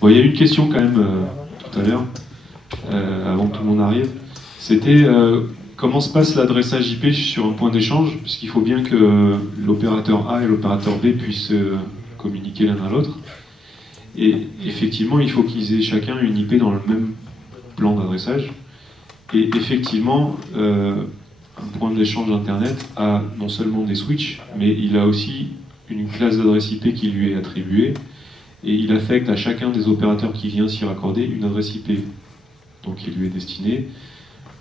Bon, il y a eu une question quand même tout à l'heure, avant que tout le monde arrive. C'était comment se passe l'adressage IP sur un point d'échange, puisqu'il faut bien que l'opérateur A et l'opérateur B puissent communiquer l'un à l'autre. Et effectivement, il faut qu'ils aient chacun une IP dans le même plan d'adressage. Et effectivement, un point d'échange Internet a non seulement des switches, mais il a aussi une classe d'adresse IP qui lui est attribuée, et il affecte à chacun des opérateurs qui vient s'y raccorder une adresse IP, donc qui lui est destinée,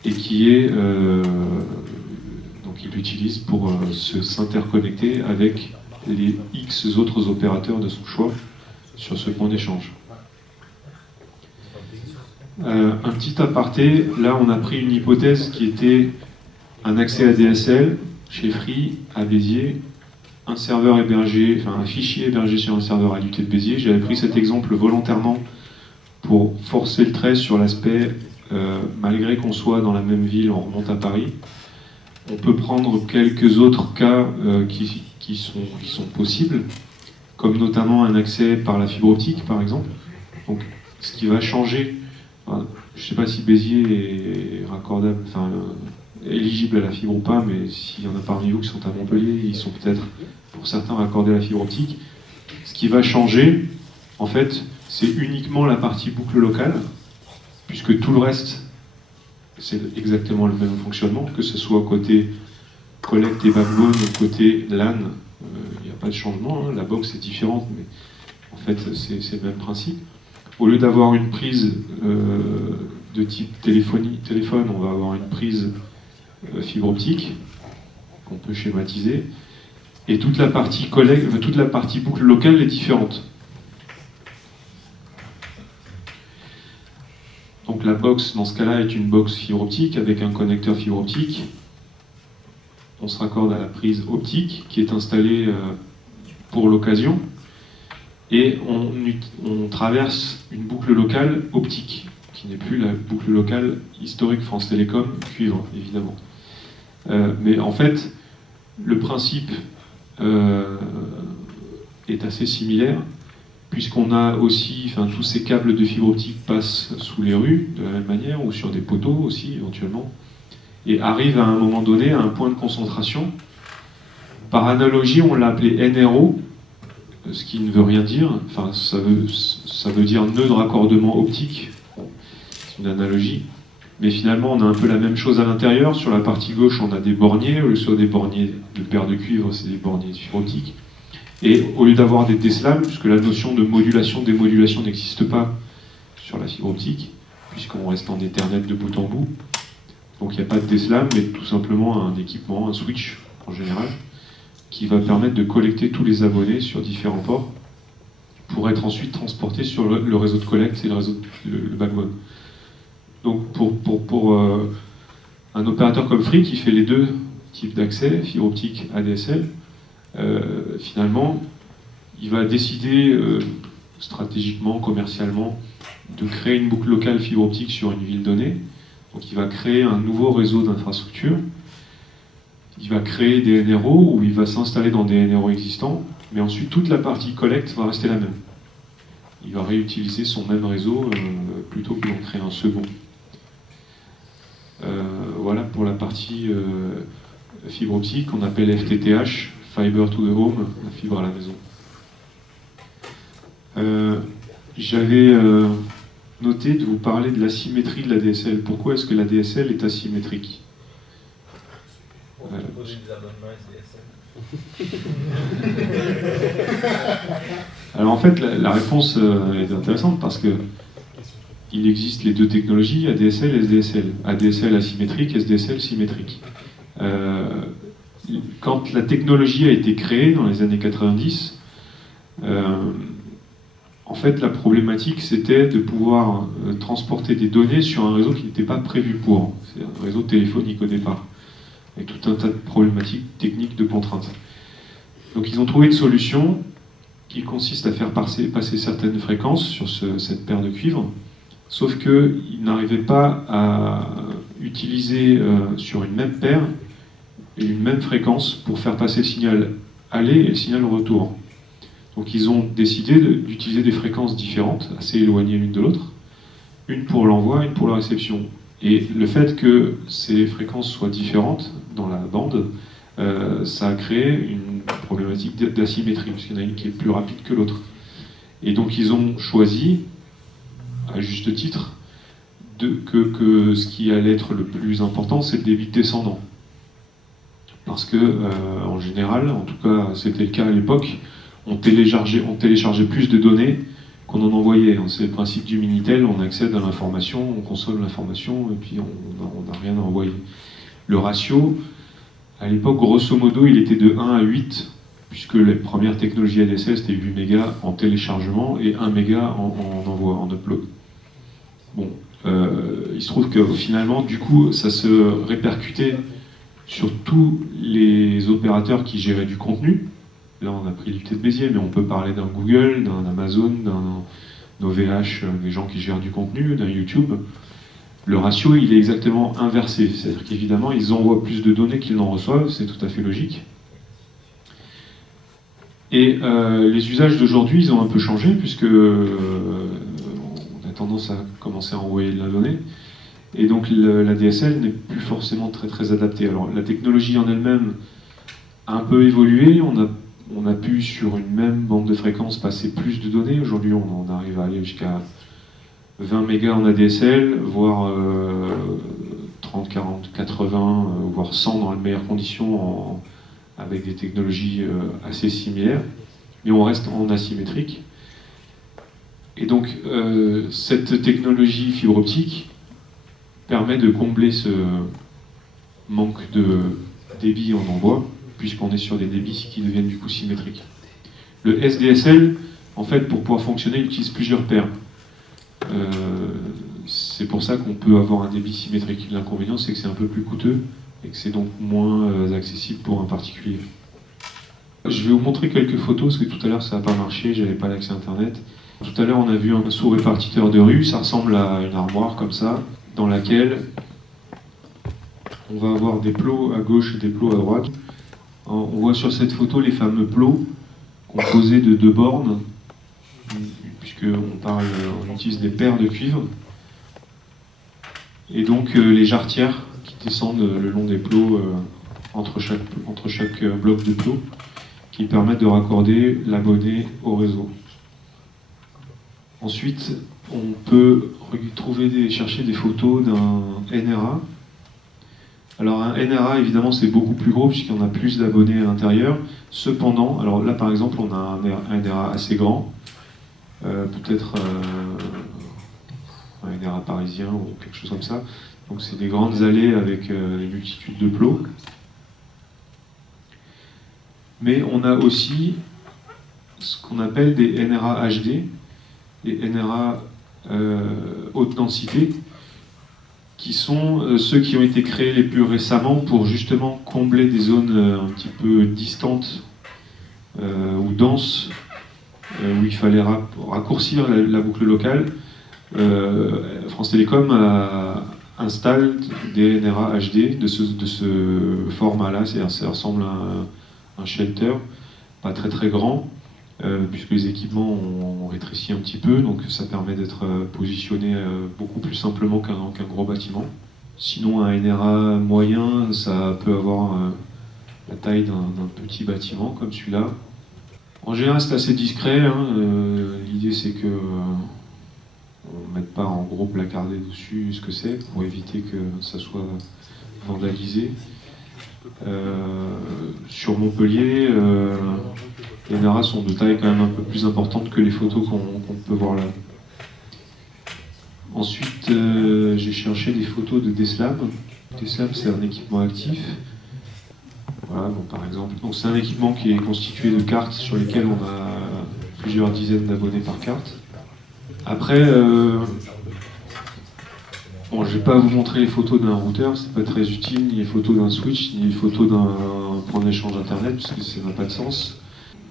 et qui est donc il l'utilise pour s'interconnecter avec les X autres opérateurs de son choix sur ce point d'échange. Un petit aparté, là on a pris une hypothèse qui était un accès ADSL chez Free à Béziers, un serveur hébergé, enfin un fichier hébergé sur un serveur ADUT de Béziers. J'avais pris cet exemple volontairement pour forcer le trait sur l'aspect, malgré qu'on soit dans la même ville, on remonte à Paris. On peut prendre quelques autres cas qui sont possibles, comme notamment un accès par la fibre optique par exemple. Donc ce qui va changer, enfin, je ne sais pas si Béziers est raccordable, enfin éligible à la fibre ou pas, mais s'il y en a parmi vous qui sont à Montpellier, ils sont peut-être pour certains raccordés à la fibre optique. Ce qui va changer, en fait, c'est uniquement la partie boucle locale, puisque tout le reste, c'est exactement le même fonctionnement, que ce soit côté collecte et backbone ou côté LAN, il n'y a pas de changement, hein. La box est différente, mais en fait c'est le même principe. Au lieu d'avoir une prise de type téléphone, on va avoir une prise fibre optique, qu'on peut schématiser, et toute la partie toute la partie boucle locale est différente. Donc la box, dans ce cas-là, est une box fibre optique avec un connecteur fibre optique. On se raccorde à la prise optique qui est installée pour l'occasion, et on traverse une boucle locale optique, qui n'est plus la boucle locale historique France Télécom, cuivre, évidemment. Mais en fait, le principe est assez similaire, puisqu'on a aussi, enfin, tous ces câbles de fibre optique passent sous les rues, de la même manière, ou sur des poteaux aussi, éventuellement, et arrivent à un moment donné à un point de concentration. Par analogie, on l'a appelé NRO, ce qui ne veut rien dire, enfin, ça veut dire nœud de raccordement optique, c'est une analogie. Mais finalement, on a un peu la même chose à l'intérieur. Sur la partie gauche, on a des borniers. Au lieu de des borniers de paire de cuivre, c'est des borniers de fibre optique. Et au lieu d'avoir des DSLAM, puisque la notion de modulation, démodulation n'existe pas sur la fibre optique, puisqu'on reste en Ethernet de bout en bout. Donc il n'y a pas de DSLAM, mais tout simplement un équipement, un switch en général, qui va permettre de collecter tous les abonnés sur différents ports pour être ensuite transportés sur le réseau de collecte et le backbone. Donc pour un opérateur comme Free qui fait les deux types d'accès, fibre optique, ADSL, finalement, il va décider stratégiquement, commercialement, de créer une boucle locale fibre optique sur une ville donnée. Donc il va créer un nouveau réseau d'infrastructures. Il va créer des NRO ou il va s'installer dans des NRO existants, mais ensuite toute la partie collecte va rester la même. Il va réutiliser son même réseau plutôt que d'en créer un second. Voilà pour la partie fibre optique qu'on appelle FTTH, Fiber to the Home, la fibre à la maison. J'avais noté de vous parler de l'asymétrie de la DSL. Pourquoi est-ce que la DSL est asymétrique? Alors en fait, la réponse est intéressante parce que il existe les deux technologies, ADSL et SDSL. ADSL asymétrique, SDSL symétrique. Quand la technologie a été créée dans les années 90, en fait la problématique c'était de pouvoir transporter des données sur un réseau qui n'était pas prévu pour. C'est un réseau téléphonique au départ, avec tout un tas de problématiques techniques, de contraintes. Donc ils ont trouvé une solution qui consiste à faire passer certaines fréquences sur cette paire de cuivre, sauf qu'ils n'arrivaient pas à utiliser sur une même paire une même fréquence pour faire passer le signal aller et le signal retour. Donc ils ont décidé d'utiliser des fréquences différentes, assez éloignées l'une de l'autre, une pour l'envoi, une pour la réception. Et le fait que ces fréquences soient différentes dans la bande, ça a créé une problématique d'asymétrie, parce qu'il y en a une qui est plus rapide que l'autre. Et donc ils ont choisi, à juste titre, que ce qui allait être le plus important, c'est le débit descendant. Parce que, en général, en tout cas c'était le cas à l'époque, on téléchargeait plus de données qu'on en envoyait. C'est le principe du Minitel, on accède à l'information, on consomme l'information, et puis on n'a rien à envoyer. Le ratio, à l'époque, grosso modo, il était de 1 à 8, puisque les premières technologies ADSL, c'était 8 mégas en téléchargement et 1 méga en envoi, en upload. Bon, il se trouve que finalement, du coup, ça se répercutait sur tous les opérateurs qui géraient du contenu. Là, on a pris l'unité de Béziers, mais on peut parler d'un Google, d'un Amazon, d'un OVH, des gens qui gèrent du contenu, d'un YouTube. Le ratio, il est exactement inversé. C'est-à-dire qu'évidemment, ils envoient plus de données qu'ils n'en reçoivent, c'est tout à fait logique. Et les usages d'aujourd'hui, ils ont un peu changé, puisque on a tendance à commencer à envoyer de la donnée. Et donc la DSL n'est plus forcément très adaptée. Alors la technologie en elle-même a un peu évolué. On a pu, sur une même bande de fréquence, passer plus de données. Aujourd'hui, on arrive à aller jusqu'à 20 mégas en ADSL, voire 30, 40, 80, voire 100 dans les meilleures conditions, avec des technologies assez similaires. Mais on reste en asymétrique. Et donc, cette technologie fibre optique permet de combler ce manque de débit en envoi, puisqu'on est sur des débits qui deviennent du coup symétriques. Le SDSL, en fait, pour pouvoir fonctionner, il utilise plusieurs paires. C'est pour ça qu'on peut avoir un débit symétrique. L'inconvénient, c'est que c'est un peu plus coûteux et que c'est donc moins accessible pour un particulier. Je vais vous montrer quelques photos, parce que tout à l'heure ça n'a pas marché, j'avais pas l'accès Internet. Tout à l'heure on a vu un sous-répartiteur de rue, ça ressemble à une armoire comme ça, dans laquelle on va avoir des plots à gauche et des plots à droite. On voit sur cette photo les fameux plots composés de 2 bornes, puisqu'on utilise des paires de cuivre. Et donc les jarretières qui descendent le long des plots entre chaque bloc de plots, qui permettent de raccorder l'abonné au réseau. Ensuite, on peut chercher des photos d'un NRA. Alors un NRA, évidemment, c'est beaucoup plus gros puisqu'il y en a plus d'abonnés à l'intérieur. Cependant, alors là par exemple, on a un NRA assez grand, peut-être un NRA parisien ou quelque chose comme ça. Donc c'est des grandes allées avec une multitude de plots. Mais on a aussi ce qu'on appelle des NRA HD, des NRA haute densité, qui sont ceux qui ont été créés les plus récemment pour justement combler des zones un petit peu distantes ou denses, où il fallait raccourcir la boucle locale. France Télécom installe des NRA HD de ce format-là, c'est-à-dire ça ressemble à un shelter, pas très grand, puisque les équipements ont rétréci un petit peu, donc ça permet d'être positionné beaucoup plus simplement qu'un gros bâtiment. Sinon, un NRA moyen, ça peut avoir la taille d'un petit bâtiment comme celui-là. En général, c'est assez discret. L'idée, c'est que on ne mette pas en gros placardé dessus ce que c'est, pour éviter que ça soit vandalisé. Sur Montpellier, les NRA sont de taille quand même un peu plus importante que les photos qu'on peut voir là. Ensuite, j'ai cherché des photos de DSLAM. DSLAM, c'est un équipement actif. Voilà, donc par exemple, c'est un équipement qui est constitué de cartes sur lesquelles on a plusieurs dizaines d'abonnés par carte. Après, bon, je ne vais pas vous montrer les photos d'un routeur, c'est pas très utile, ni les photos d'un switch, ni les photos d'un point d'échange internet, parce que ça n'a pas de sens.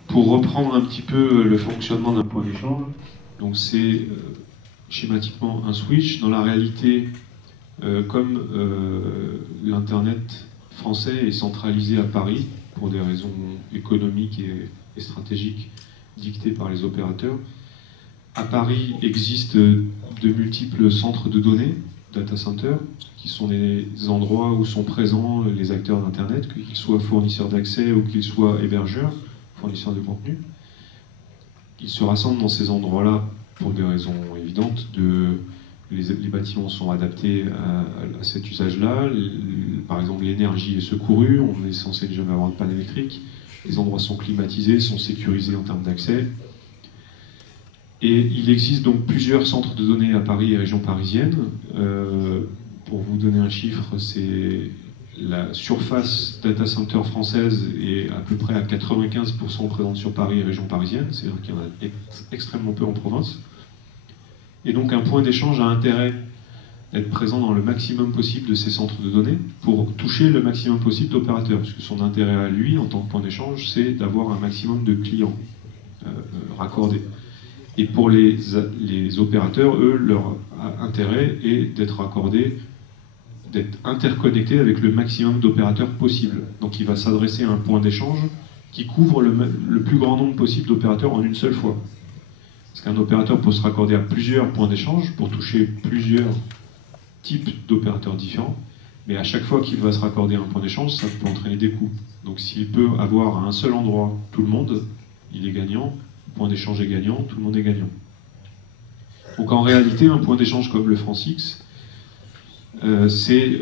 Pour reprendre un petit peu le fonctionnement d'un point d'échange, donc c'est schématiquement un switch. Dans la réalité, comme l'internet français est centralisé à Paris, pour des raisons économiques et stratégiques, dictées par les opérateurs. À Paris existent de multiples centres de données, data centers, qui sont des endroits où sont présents les acteurs d'Internet, qu'ils soient fournisseurs d'accès ou qu'ils soient hébergeurs, fournisseurs de contenu. Ils se rassemblent dans ces endroits-là pour des raisons évidentes. Les bâtiments sont adaptés à cet usage-là. Par exemple, l'énergie est secourue, on est censé ne jamais avoir de panne électrique. Les endroits sont climatisés, sont sécurisés en termes d'accès. Et il existe donc plusieurs centres de données à Paris et région parisienne. Pour vous donner un chiffre, c'est la surface data center française est à peu près à 95% présente sur Paris et région parisienne, c'est-à-dire qu'il y en a extrêmement peu en province. Et donc un point d'échange a intérêt d'être présent dans le maximum possible de ces centres de données pour toucher le maximum possible d'opérateurs, parce que son intérêt à lui, en tant que point d'échange, c'est d'avoir un maximum de clients raccordés. Et pour les opérateurs, eux, leur intérêt est d'être raccordés, d'être interconnectés avec le maximum d'opérateurs possible. Donc il va s'adresser à un point d'échange qui couvre le plus grand nombre possible d'opérateurs en une seule fois. Parce qu'un opérateur peut se raccorder à plusieurs points d'échange pour toucher plusieurs types d'opérateurs différents, mais à chaque fois qu'il va se raccorder à un point d'échange, ça peut entraîner des coûts. Donc s'il peut avoir à un seul endroit tout le monde, il est gagnant, le point d'échange est gagnant, tout le monde est gagnant. Donc en réalité, un point d'échange comme le FranceX, c'est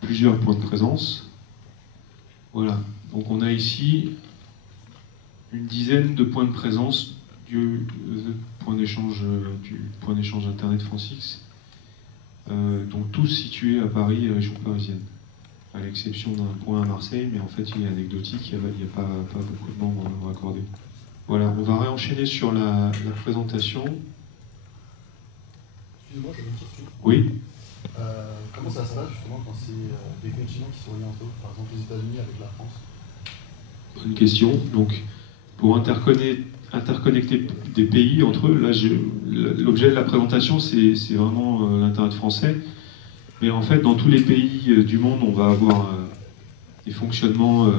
plusieurs points de présence. Voilà, donc on a ici une dizaine de points de présence du point d'échange Internet FranceX, donc tous situés à Paris et région parisienne, à l'exception d'un point à Marseille, mais en fait il est anecdotique, il n'y a pas beaucoup de membres raccordés. Voilà, on va réenchaîner sur la présentation. Excusez-moi, j'avais une question. Oui. Comment ça se passe justement quand c'est des continents qui sont liés entre eux, par exemple les États-Unis avec la France? Bonne question. Donc, pour interconnecter des pays entre eux, là, l'objet de la présentation, c'est vraiment l'Internet français. Mais en fait, dans tous les pays du monde, on va avoir des fonctionnements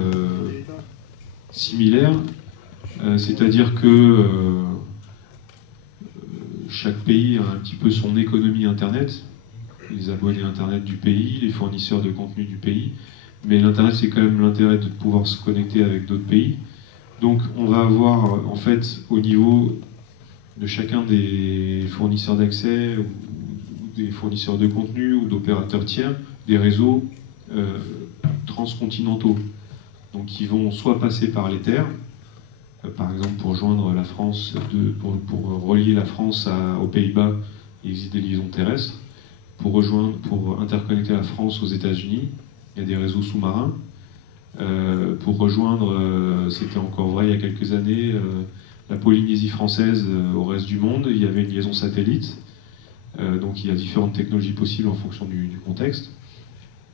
similaires. C'est-à-dire que chaque pays a un petit peu son économie Internet, les abonnés Internet du pays, les fournisseurs de contenu du pays, mais l'Internet c'est quand même l'intérêt de pouvoir se connecter avec d'autres pays. Donc on va avoir en fait au niveau de chacun des fournisseurs d'accès ou des fournisseurs de contenu ou d'opérateurs tiers, des réseaux transcontinentaux, donc qui vont soit passer par les terres, par exemple pour joindre la France, pour relier la France aux Pays-Bas, il existe des liaisons terrestres. Pour interconnecter la France aux États-Unis, il y a des réseaux sous-marins. Pour rejoindre, c'était encore vrai il y a quelques années, la Polynésie française au reste du monde, il y avait une liaison satellite. Donc il y a différentes technologies possibles en fonction du contexte.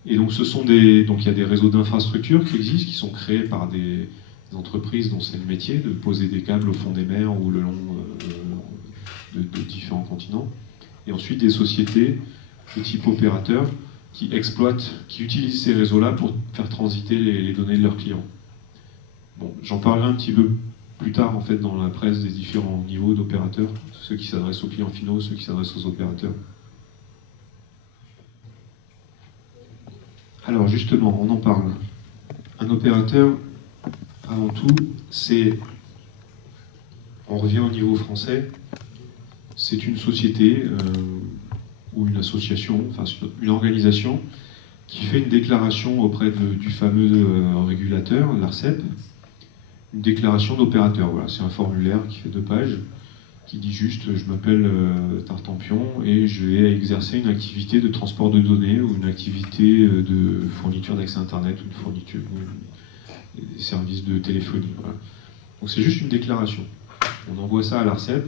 Et donc il y a des réseaux d'infrastructures qui existent, qui sont créés par des entreprises dont c'est le métier de poser des câbles au fond des mers ou le long de différents continents. Et ensuite des sociétés de type opérateur qui utilisent ces réseaux-là pour faire transiter les données de leurs clients. Bon, j'en parlerai un petit peu plus tard en fait dans la presse des différents niveaux d'opérateurs, ceux qui s'adressent aux clients finaux, ceux qui s'adressent aux opérateurs. Alors justement, on en parle. Un opérateur, avant tout, on revient au niveau français, c'est une société ou une association, enfin une organisation qui fait une déclaration auprès du fameux régulateur, l'ARCEP, une déclaration d'opérateur. Voilà, c'est un formulaire qui fait 2 pages, qui dit juste je m'appelle Tartampion et je vais exercer une activité de transport de données ou une activité de fourniture d'accès Internet ou une fourniture des services de téléphonie. Voilà. Donc c'est juste une déclaration. On envoie ça à l'ARCEP.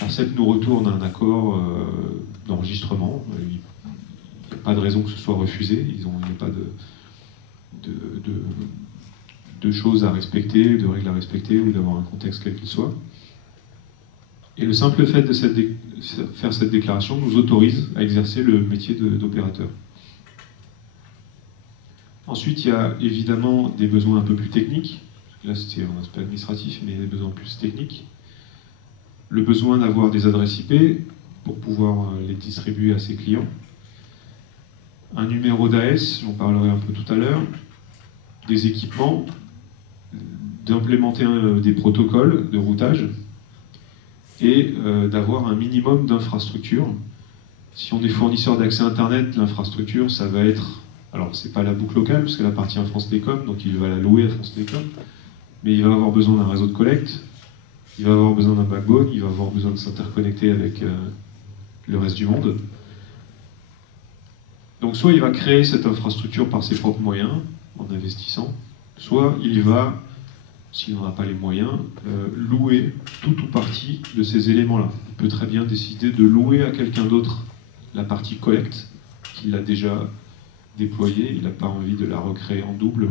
L'ARCEP nous retourne un accord d'enregistrement. Il n'y a pas de raison que ce soit refusé. Il n'y a pas de choses à respecter, de règles à respecter ou d'avoir un contexte quel qu'il soit. Et le simple fait de faire cette déclaration nous autorise à exercer le métier d'opérateur. Ensuite, il y a évidemment des besoins un peu plus techniques. là c'était un aspect administratif, mais des besoins plus techniques. Le besoin d'avoir des adresses IP pour pouvoir les distribuer à ses clients. Un numéro d'AS, j'en parlerai un peu tout à l'heure. Des équipements, d'implémenter des protocoles de routage et d'avoir un minimum d'infrastructure. Si on est fournisseur d'accès Internet, l'infrastructure, ça va être... Alors, c'est pas la boucle locale, parce qu'elle appartient à France Télécom, donc il va la louer à France Télécom, mais il va avoir besoin d'un réseau de collecte, il va avoir besoin d'un backbone, il va avoir besoin de s'interconnecter avec le reste du monde. Donc soit il va créer cette infrastructure par ses propres moyens, en investissant, soit il va, s'il n'en a pas les moyens, louer tout ou partie de ces éléments-là. Il peut très bien décider de louer à quelqu'un d'autre la partie collecte, qu'il a déjà déployée, il n'a pas envie de la recréer en double,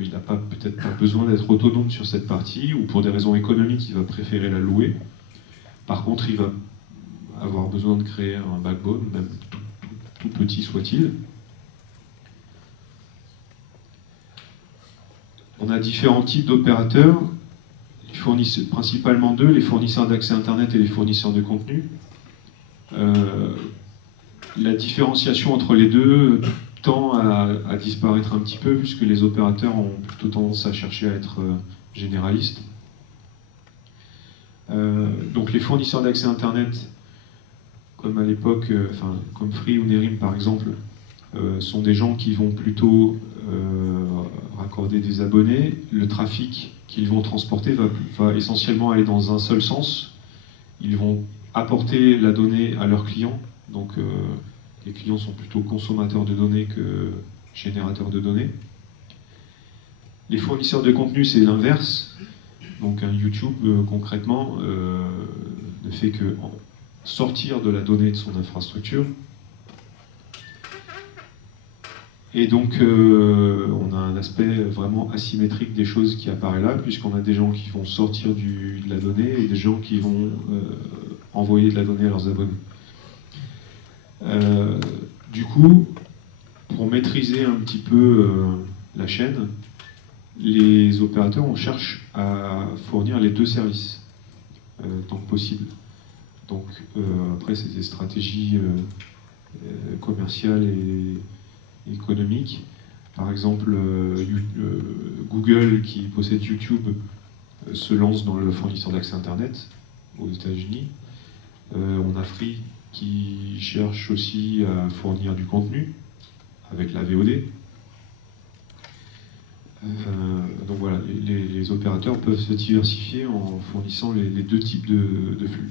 il n'a peut-être pas besoin d'être autonome sur cette partie, ou pour des raisons économiques, il va préférer la louer. Par contre, il va avoir besoin de créer un backbone, même tout petit soit-il. On a différents types d'opérateurs, principalement deux, les fournisseurs d'accès Internet et les fournisseurs de contenu. La différenciation entre les deux tend à disparaître un petit peu, puisque les opérateurs ont plutôt tendance à chercher à être généralistes. Donc les fournisseurs d'accès Internet, comme à l'époque, comme Free ou Nerim par exemple, sont des gens qui vont plutôt raccorder des abonnés. Le trafic qu'ils vont transporter va essentiellement aller dans un seul sens. Ils vont apporter la donnée à leurs clients. Donc les clients sont plutôt consommateurs de données que générateurs de données. Les fournisseurs de contenu, c'est l'inverse. Donc un YouTube, concrètement, ne fait que sortir de la donnée de son infrastructure. Et donc, on a un aspect vraiment asymétrique des choses qui apparaît là, puisqu'on a des gens qui vont sortir de la donnée et des gens qui vont envoyer de la donnée à leurs abonnés. Du coup, pour maîtriser un petit peu la chaîne, les opérateurs, on cherche à fournir les deux services, tant que possible. Donc, après, c'est des stratégies commerciales et économiques. Par exemple, Google, qui possède YouTube, se lance dans le fournisseur d'accès Internet aux États-Unis. On a Free qui cherche aussi à fournir du contenu avec la VOD. Donc voilà, les opérateurs peuvent se diversifier en fournissant les deux types de flux.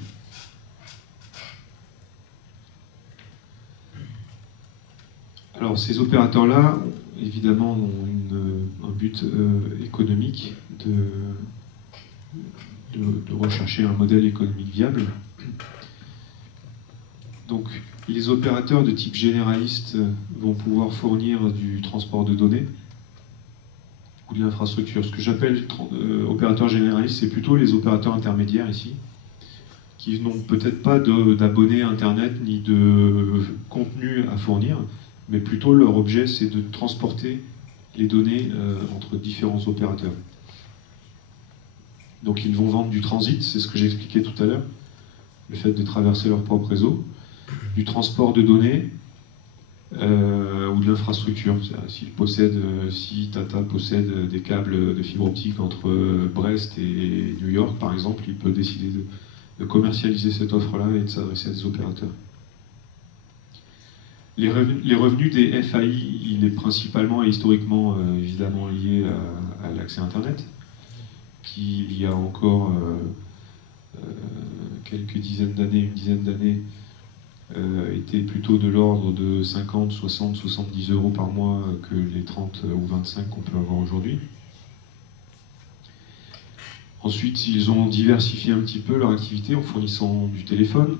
Alors ces opérateurs-là, évidemment, ont un but économique de rechercher un modèle économique viable. Donc les opérateurs de type généraliste vont pouvoir fournir du transport de données ou de l'infrastructure. Ce que j'appelle opérateurs généralistes, c'est plutôt les opérateurs intermédiaires ici, qui n'ont peut-être pas d'abonnés Internet ni de contenu à fournir, mais plutôt leur objet, c'est de transporter les données entre différents opérateurs. Donc ils vont vendre du transit, c'est ce que j'expliquais tout à l'heure, le fait de traverser leur propre réseau, du transport de données ou de l'infrastructure. Si Tata possède des câbles de fibre optique entre Brest et New York, par exemple, il peut décider de commercialiser cette offre-là et de s'adresser à des opérateurs. Les revenus des FAI, il est principalement et historiquement évidemment lié à l'accès Internet, qui il y a encore quelques dizaines d'années, une dizaine d'années, était plutôt de l'ordre de 50, 60, 70 euros par mois que les 30 ou 25 qu'on peut avoir aujourd'hui. Ensuite, ils ont diversifié un petit peu leur activité en fournissant du téléphone,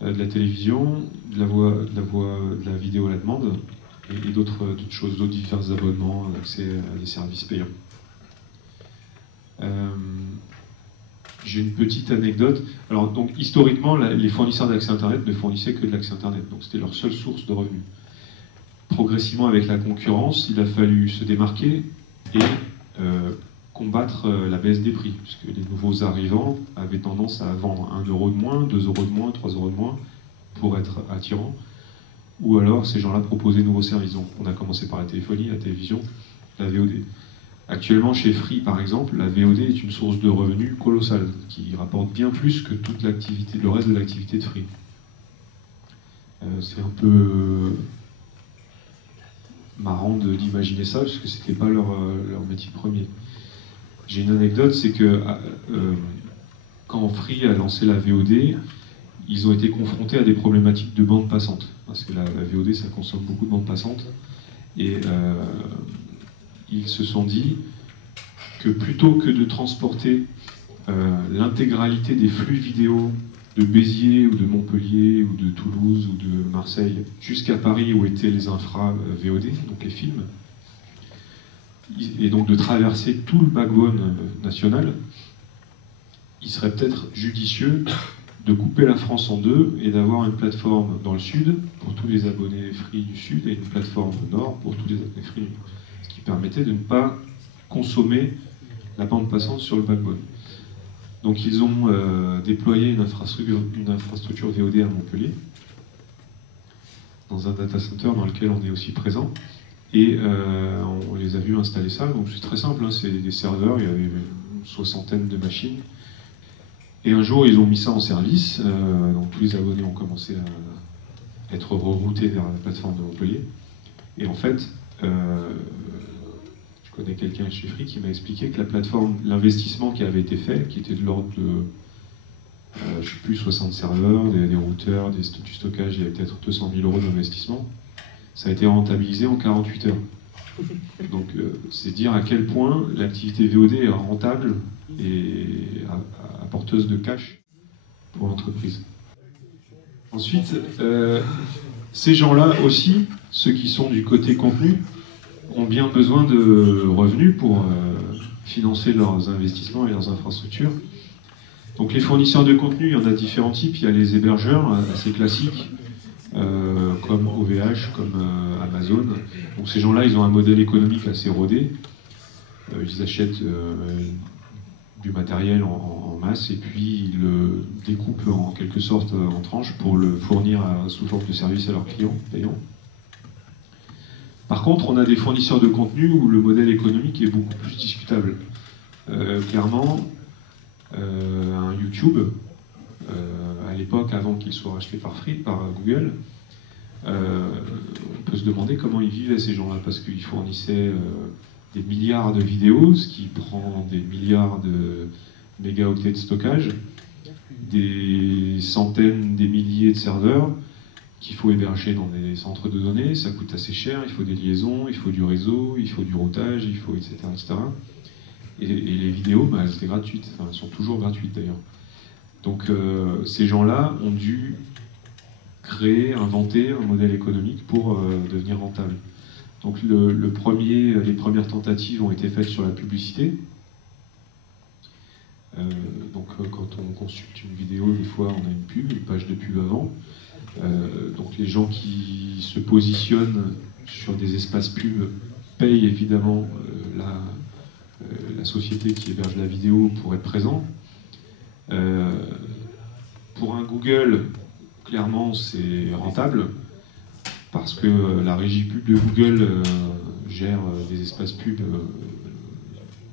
de la télévision, de la vidéo à la demande et d'autres choses, d'autres divers abonnements, accès à des services payants. J'ai une petite anecdote. Alors, donc, historiquement, les fournisseurs d'accès Internet ne fournissaient que de l'accès Internet, donc c'était leur seule source de revenus. Progressivement, avec la concurrence, il a fallu se démarquer et combattre la baisse des prix, puisque les nouveaux arrivants avaient tendance à vendre 1 euro de moins, 2 euros de moins, 3 euros de moins, pour être attirants. Ou alors ces gens-là proposaient de nouveaux services. Donc on a commencé par la téléphonie, la télévision, la VOD. Actuellement, chez Free, par exemple, la VOD est une source de revenus colossale, qui rapporte bien plus que toute l'activité, le reste de l'activité de Free. C'est un peu marrant d'imaginer ça, parce que c'était pas leur métier premier. J'ai une anecdote, c'est que quand Free a lancé la VOD, ils ont été confrontés à des problématiques de bande passante, parce que la VOD, ça consomme beaucoup de bande passante, et ils se sont dit que plutôt que de transporter l'intégralité des flux vidéo de Béziers ou de Montpellier ou de Toulouse ou de Marseille jusqu'à Paris où étaient les infras VOD, donc les films, et donc de traverser tout le backbone national, il serait peut-être judicieux de couper la France en deux et d'avoir une plateforme dans le sud pour tous les abonnés Free du sud et une plateforme au nord pour tous les abonnés Free du nord. Ce qui permettait de ne pas consommer la bande passante sur le backbone. Donc ils ont déployé une infrastructure VOD à Montpellier, dans un data center dans lequel on est aussi présent, et on les a vus installer ça. Donc c'est très simple, hein, c'est des serveurs, il y avait une soixantaine de machines. Et un jour, ils ont mis ça en service, donc tous les abonnés ont commencé à être reroutés vers la plateforme de Montpellier. Et en fait, je connais quelqu'un chez Free qui m'a expliqué que la plateforme, l'investissement qui avait été fait, qui était de l'ordre de, je ne sais plus, 60 serveurs, des routeurs, du stockage, il y avait peut-être 200 000 € d'investissement, ça a été rentabilisé en 48 heures. Donc c'est dire à quel point l'activité VOD est rentable et apporteuse de cash pour l'entreprise. Ensuite, ces gens-là aussi, ceux qui sont du côté contenu, ont bien besoin de revenus pour financer leurs investissements et leurs infrastructures. Donc les fournisseurs de contenu, il y en a différents types. Il y a les hébergeurs assez classiques, comme OVH, comme Amazon. Donc ces gens-là, ils ont un modèle économique assez rodé. Ils achètent du matériel en masse et puis ils le découpent en quelque sorte en tranches pour le fournir sous forme de service à leurs clients payants. Par contre, on a des fournisseurs de contenu où le modèle économique est beaucoup plus discutable. Clairement, un YouTube, à l'époque, avant qu'il soit racheté par Google, on peut se demander comment ils vivaient ces gens-là, parce qu'ils fournissaient des milliards de vidéos, ce qui prend des milliards de mégaoctets de stockage, des centaines, des milliers de serveurs qu'il faut héberger dans des centres de données, ça coûte assez cher, il faut des liaisons, il faut du réseau, il faut du routage, il faut etc. etc. Et les vidéos, bah, elles étaient gratuites, enfin, elles sont toujours gratuites d'ailleurs. Donc ces gens-là ont dû créer, inventer un modèle économique pour devenir rentable. Donc les premières tentatives ont été faites sur la publicité. Donc quand on consulte une vidéo, des fois on a une pub, une page de pub avant. Donc les gens qui se positionnent sur des espaces pub payent évidemment la société qui héberge la vidéo pour être présent. Pour un Google, clairement c'est rentable, parce que la régie pub de Google gère des espaces pub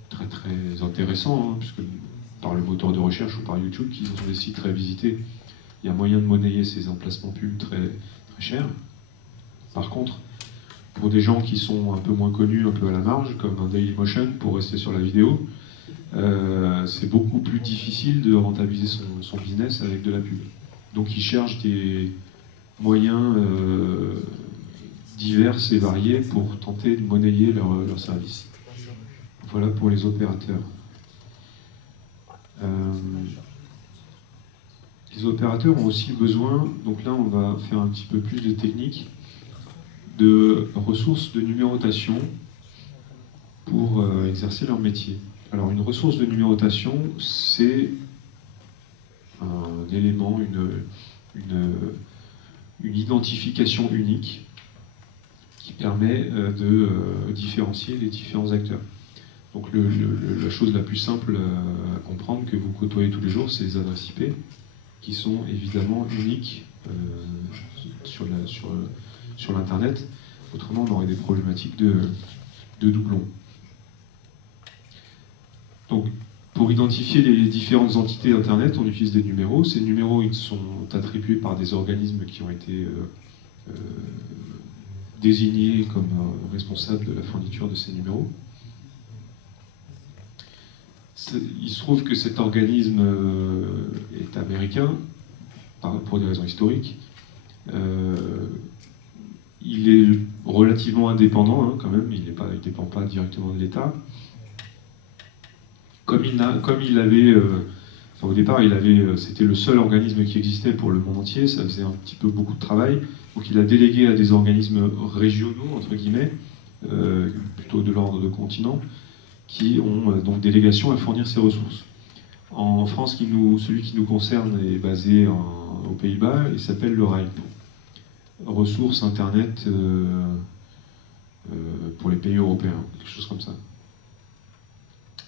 très très intéressants, hein, puisque par le moteur de recherche ou par YouTube, qui sont des sites très visités, il y a moyen de monnayer ces emplacements pub très, très chers. Par contre, pour des gens qui sont un peu moins connus, un peu à la marge, comme un Dailymotion, pour rester sur la vidéo, c'est beaucoup plus difficile de rentabiliser son business avec de la pub. Donc ils cherchent des moyens divers et variés pour tenter de monnayer leur service. Voilà pour les opérateurs. Les opérateurs ont aussi besoin, donc là on va faire un petit peu plus de technique, de ressources de numérotation pour exercer leur métier. Alors une ressource de numérotation, c'est un élément, une identification unique qui permet de différencier les différents acteurs. Donc la chose la plus simple à comprendre que vous côtoyez tous les jours, c'est les adresses IP, qui sont évidemment uniques sur l'Internet. Autrement, on aurait des problématiques de doublons. Donc, pour identifier les différentes entités Internet, on utilise des numéros. Ces numéros, ils sont attribués par des organismes qui ont été désignés comme responsables de la fourniture de ces numéros. Il se trouve que cet organisme est américain, pour des raisons historiques. Il est relativement indépendant, hein, quand même, il ne dépend pas directement de l'État. Comme il avait, au départ, c'était le seul organisme qui existait pour le monde entier, ça faisait un petit peu beaucoup de travail, donc il a délégué à des organismes régionaux, entre guillemets, plutôt de l'ordre de continent, qui ont donc délégation à fournir ces ressources. En France, celui qui nous concerne est basé aux Pays-Bas, il s'appelle le RIPE, ressources Internet pour les pays européens, quelque chose comme ça.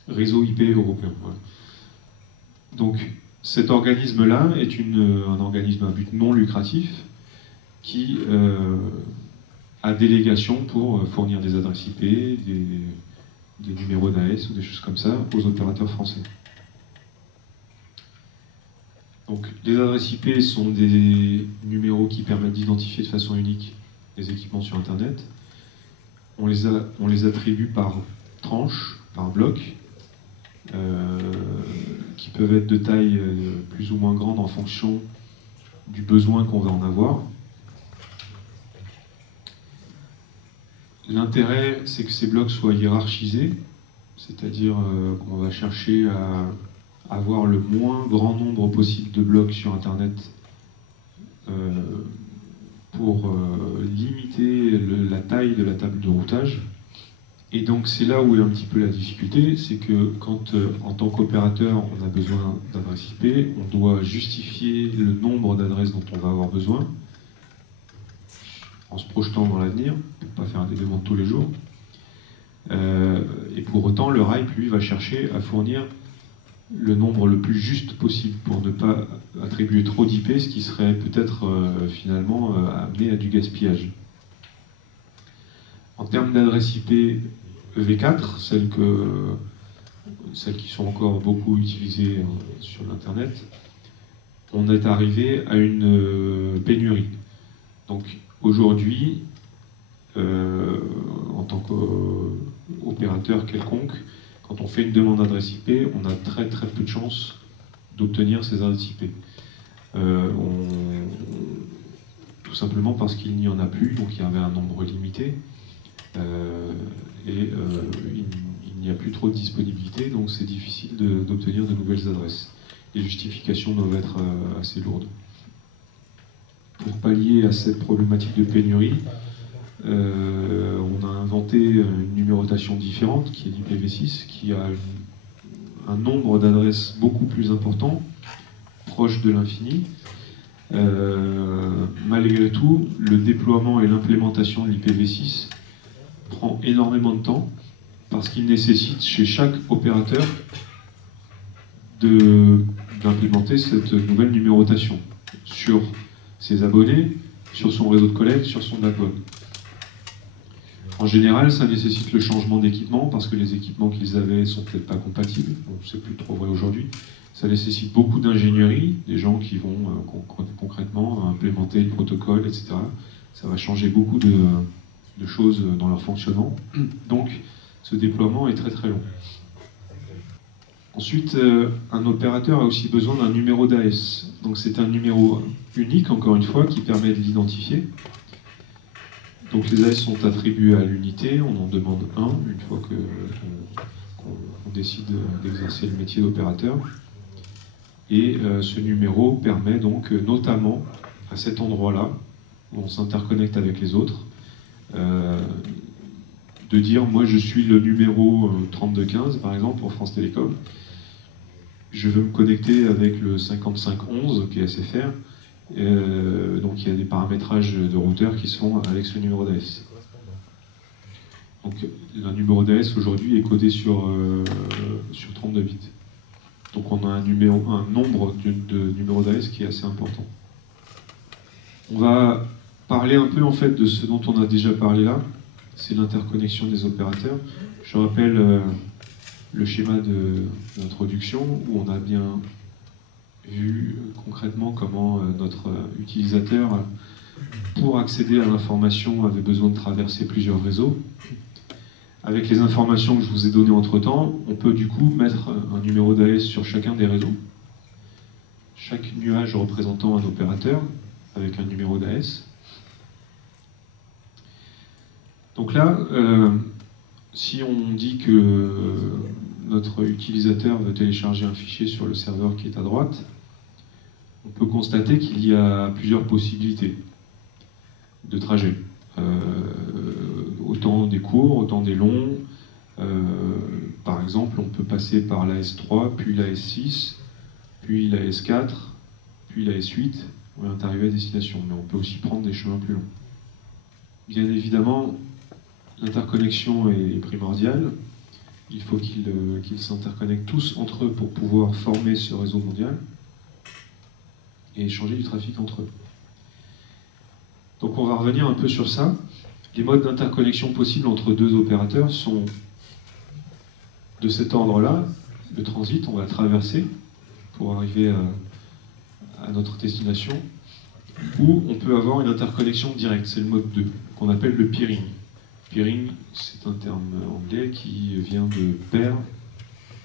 Réseau IP européen. Voilà. Donc cet organisme-là est un organisme à but non lucratif qui a délégation pour fournir des adresses IP, des numéros d'AS ou des choses comme ça aux opérateurs français. Donc les adresses IP sont des numéros qui permettent d'identifier de façon unique les équipements sur Internet. On les attribue par tranche, par bloc, qui peuvent être de taille plus ou moins grande en fonction du besoin qu'on va en avoir. L'intérêt, c'est que ces blocs soient hiérarchisés, c'est-à-dire qu'on va chercher à avoir le moins grand nombre possible de blocs sur Internet pour limiter la taille de la table de routage. Et donc c'est là où est un petit peu la difficulté, c'est que quand en tant qu'opérateur on a besoin d'adresses IP, on doit justifier le nombre d'adresses dont on va avoir besoin en se projetant dans l'avenir, pour ne pas faire des demandes tous les jours. Et pour autant, le RIPE, lui, va chercher à fournir le nombre le plus juste possible pour ne pas attribuer trop d'IP, ce qui serait peut-être finalement amené à du gaspillage. En termes d'adresses IP EV4, celles qui sont encore beaucoup utilisées sur l'Internet, on est arrivé à une pénurie. Donc aujourd'hui, en tant qu'opérateur quelconque, quand on fait une demande d'adresse IP, on a très très peu de chances d'obtenir ces adresses IP. Tout simplement parce qu'il n'y en a plus, donc il y avait un nombre limité, et il n'y a plus trop de disponibilité, donc c'est difficile d'obtenir de nouvelles adresses. Les justifications doivent être assez lourdes. Pour pallier à cette problématique de pénurie, on a inventé une numérotation différente, qui est l'IPv6, qui a un nombre d'adresses beaucoup plus important, proche de l'infini. Malgré tout, le déploiement et l'implémentation de l'IPv6 prend énormément de temps, parce qu'il nécessite chez chaque opérateur d'implémenter cette nouvelle numérotation sur ses abonnés, sur son réseau de collecte, sur son backbone. En général, ça nécessite le changement d'équipement, parce que les équipements qu'ils avaient ne sont peut-être pas compatibles. Bon, c'est plus trop vrai aujourd'hui. Ça nécessite beaucoup d'ingénierie, des gens qui vont concrètement implémenter le protocole, etc. Ça va changer beaucoup de choses dans leur fonctionnement. Donc, ce déploiement est très très long. Ensuite, un opérateur a aussi besoin d'un numéro d'AS. Donc c'est un numéro unique, encore une fois, qui permet de l'identifier. Donc les AS sont attribués à l'unité, on en demande un, une fois qu'on décide d'exercer le métier d'opérateur. Et ce numéro permet donc, notamment, à cet endroit-là, où on s'interconnecte avec les autres, de dire, moi je suis le numéro 3215, par exemple, pour France Télécom. Je veux me connecter avec le 5511 qui est SFR, donc il y a des paramétrages de routeur qui se font avec ce numéro d'AS. Donc un numéro d'AS aujourd'hui est codé sur 32 bits. Donc on a un nombre de numéros d'AS qui est assez important. On va parler un peu en fait de ce dont on a déjà parlé là, c'est l'interconnexion des opérateurs. Je rappelle le schéma d'introduction où on a bien vu concrètement comment notre utilisateur, pour accéder à l'information, avait besoin de traverser plusieurs réseaux. Avec les informations que je vous ai données entre-temps, on peut du coup mettre un numéro d'AS sur chacun des réseaux. Chaque nuage représentant un opérateur avec un numéro d'AS. Donc là, si on dit que notre utilisateur veut télécharger un fichier sur le serveur qui est à droite, on peut constater qu'il y a plusieurs possibilités de trajet. Autant des courts, autant des longs. Par exemple, on peut passer par la S3, puis la S6, puis la S4, puis la S8, on est arrivé à destination. Mais on peut aussi prendre des chemins plus longs. Bien évidemment, l'interconnexion est primordiale. Il faut qu'ils s'interconnectent tous entre eux pour pouvoir former ce réseau mondial et échanger du trafic entre eux. Donc on va revenir un peu sur ça. Les modes d'interconnexion possibles entre deux opérateurs sont de cet ordre-là. Le transit, on va traverser pour arriver à notre destination. Ou on peut avoir une interconnexion directe, c'est le mode 2, qu'on appelle le peering. Peering, c'est un terme anglais qui vient de pair,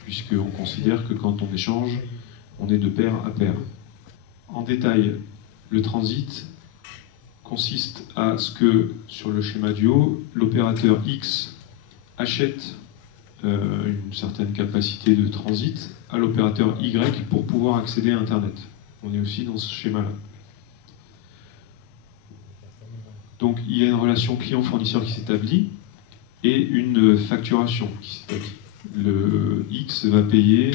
puisqu'on considère que quand on échange, on est de pair à pair. En détail, le transit consiste à ce que, sur le schéma du haut, l'opérateur X achète une certaine capacité de transit à l'opérateur Y pour pouvoir accéder à Internet. On est aussi dans ce schéma-là. Donc il y a une relation client-fournisseur qui s'établit et une facturation qui s'établit. Le X va payer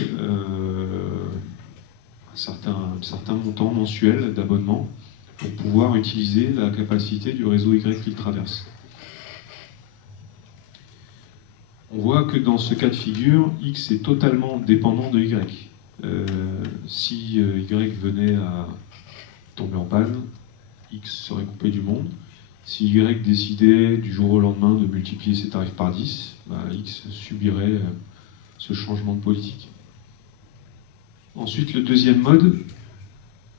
un certain montant mensuel d'abonnement pour pouvoir utiliser la capacité du réseau Y qu'il traverse. On voit que dans ce cas de figure, X est totalement dépendant de Y. Si Y venait à tomber en panne, X serait coupé du monde. Si Y décidait du jour au lendemain de multiplier ses tarifs par 10, X subirait ce changement de politique. Ensuite, le deuxième mode,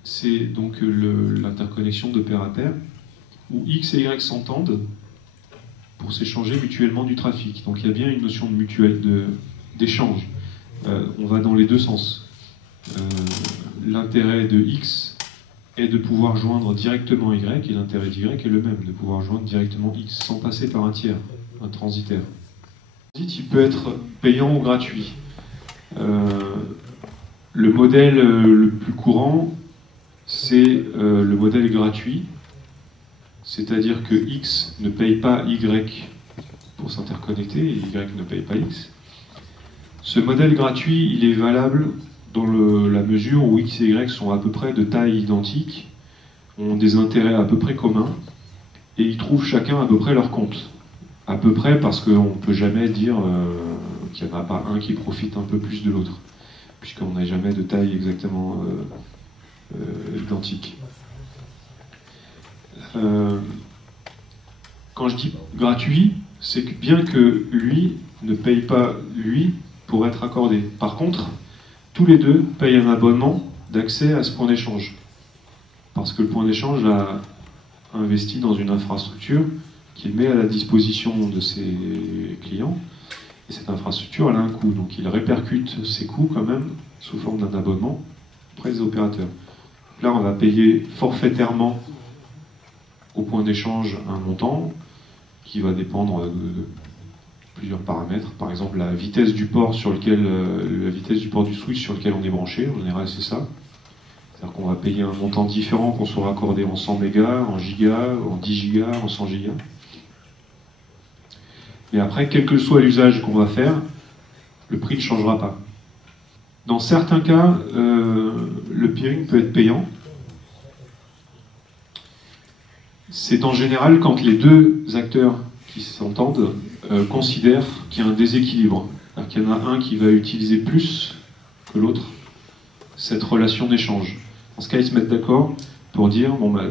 c'est donc l'interconnexion de pair à pair, où X et Y s'entendent pour s'échanger mutuellement du trafic. Donc il y a bien une notion de mutuelle, d'échange. On va dans les deux sens. L'intérêt de X est de pouvoir joindre directement Y, et l'intérêt d'Y est le même, de pouvoir joindre directement X, sans passer par un tiers, un transitaire. Le transit, il peut être payant ou gratuit. Le modèle le plus courant, c'est le modèle gratuit, c'est-à-dire que X ne paye pas Y pour s'interconnecter, et Y ne paye pas X. Ce modèle gratuit, il est valable dans la mesure où X et Y sont à peu près de taille identique, ont des intérêts à peu près communs, et ils trouvent chacun à peu près leur compte. À peu près parce qu'on ne peut jamais dire qu'il n'y en a pas un qui profite un peu plus de l'autre, puisqu'on n'a jamais de taille exactement identique. Quand je dis gratuit, c'est que bien que lui ne paye pas lui pour être accordé. Par contre, tous les deux payent un abonnement d'accès à ce point d'échange. Parce que le point d'échange a investi dans une infrastructure qu'il met à la disposition de ses clients. Et cette infrastructure, elle a un coût. Donc il répercute ses coûts quand même sous forme d'un abonnement auprès des opérateurs. Là, on va payer forfaitairement au point d'échange un montant qui va dépendre de plusieurs paramètres. Par exemple, la vitesse du port la vitesse du port du switch sur lequel on est branché. En général, c'est ça. C'est-à-dire qu'on va payer un montant différent qu'on soit raccordé en 100 mégas, en gigas, en 10 gigas, en 100 gigas. Mais après, quel que soit l'usage qu'on va faire, le prix ne changera pas. Dans certains cas, le peering peut être payant. C'est en général quand les deux acteurs qui s'entendent considèrent qu'il y a un déséquilibre. C'est-à-dire qu'il y en a un qui va utiliser plus que l'autre cette relation d'échange. Dans ce cas, ils se mettent d'accord pour dire, bon, bah,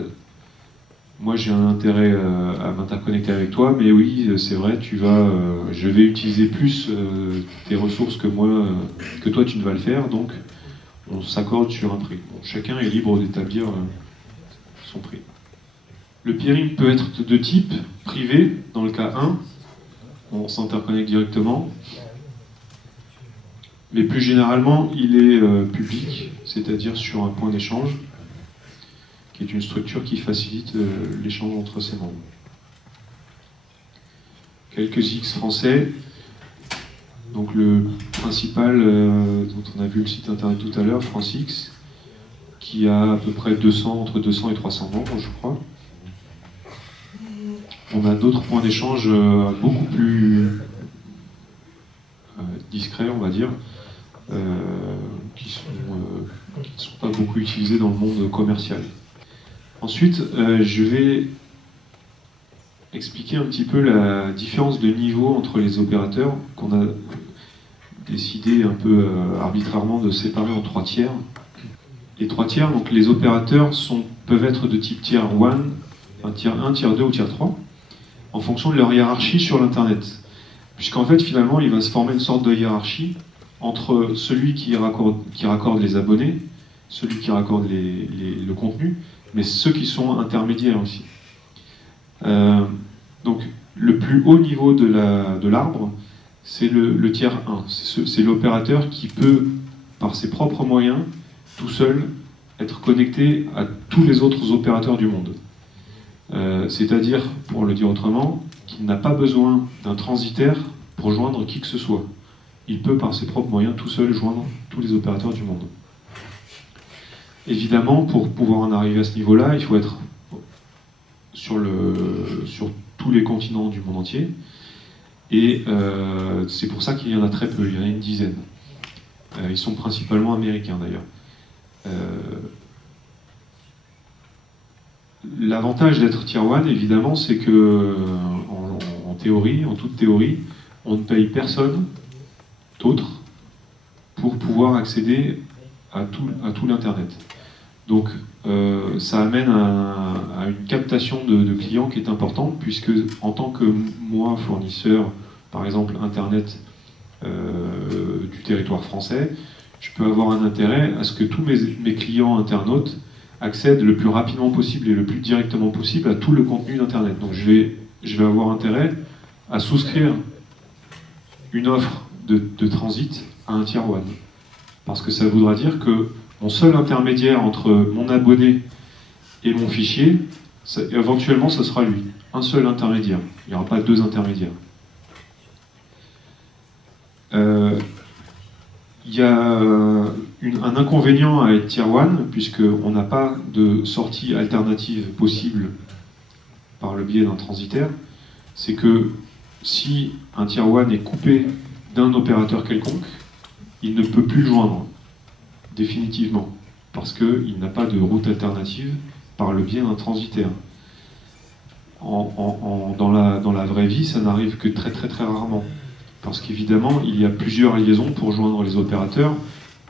moi j'ai un intérêt à m'interconnecter avec toi, mais oui, c'est vrai, je vais utiliser plus tes ressources que moi, que toi tu ne vas le faire, donc on s'accorde sur un prix. Bon, chacun est libre d'établir son prix. Le peering peut être de deux types, privé, dans le cas 1, on s'interconnecte directement, mais plus généralement, il est public, c'est-à-dire sur un point d'échange, qui est une structure qui facilite l'échange entre ses membres. Quelques X français. Donc le principal, dont on a vu le site internet tout à l'heure, FranceX, qui a à peu près entre 200 et 300 membres, je crois. On a d'autres points d'échange beaucoup plus discrets, on va dire, qui ne sont pas beaucoup utilisés dans le monde commercial. Ensuite, je vais expliquer un petit peu la différence de niveau entre les opérateurs qu'on a décidé un peu arbitrairement de séparer en 3 tiers. Les 3 tiers, donc les opérateurs peuvent être de type tier 1, tier 1, tier 2 ou tier 3, en fonction de leur hiérarchie sur l'Internet. Puisqu'en fait, finalement, il va se former une sorte de hiérarchie entre celui qui raccorde les abonnés, celui qui raccorde le contenu, mais ceux qui sont intermédiaires aussi. Donc, le plus haut niveau de l'arbre, c'est le tier 1. C'est l'opérateur qui peut, par ses propres moyens, tout seul, être connecté à tous les autres opérateurs du monde. C'est-à-dire, pour le dire autrement, qu'il n'a pas besoin d'un transitaire pour joindre qui que ce soit. Il peut, par ses propres moyens, tout seul joindre tous les opérateurs du monde. Évidemment, pour pouvoir en arriver à ce niveau-là, il faut être sur tous les continents du monde entier. Et c'est pour ça qu'il y en a très peu, il y en a une dizaine. Ils sont principalement américains d'ailleurs. L'avantage d'être tier 1, évidemment, c'est que, en théorie, en toute théorie, on ne paye personne d'autre pour pouvoir accéder à tout l'Internet. Donc, ça amène à une captation de clients qui est importante, puisque en tant que moi, fournisseur, par exemple, Internet du territoire français, je peux avoir un intérêt à ce que tous mes clients internautes accèdent le plus rapidement possible et le plus directement possible à tout le contenu d'Internet. Donc je vais avoir intérêt à souscrire une offre de transit à un tier 1. Parce que ça voudra dire que mon seul intermédiaire entre mon abonné et mon fichier, éventuellement, ça sera lui. Un seul intermédiaire. Il n'y aura pas 2 intermédiaires. Il y a un inconvénient à être tier 1, puisqu'on n'a pas de sortie alternative possible par le biais d'un transitaire. C'est que si un tier 1 est coupé d'un opérateur quelconque, il ne peut plus le joindre, définitivement, parce qu'il n'a pas de route alternative par le biais d'un transitaire. Dans la vraie vie, ça n'arrive que très très très rarement. Parce qu'évidemment, il y a plusieurs liaisons pour joindre les opérateurs,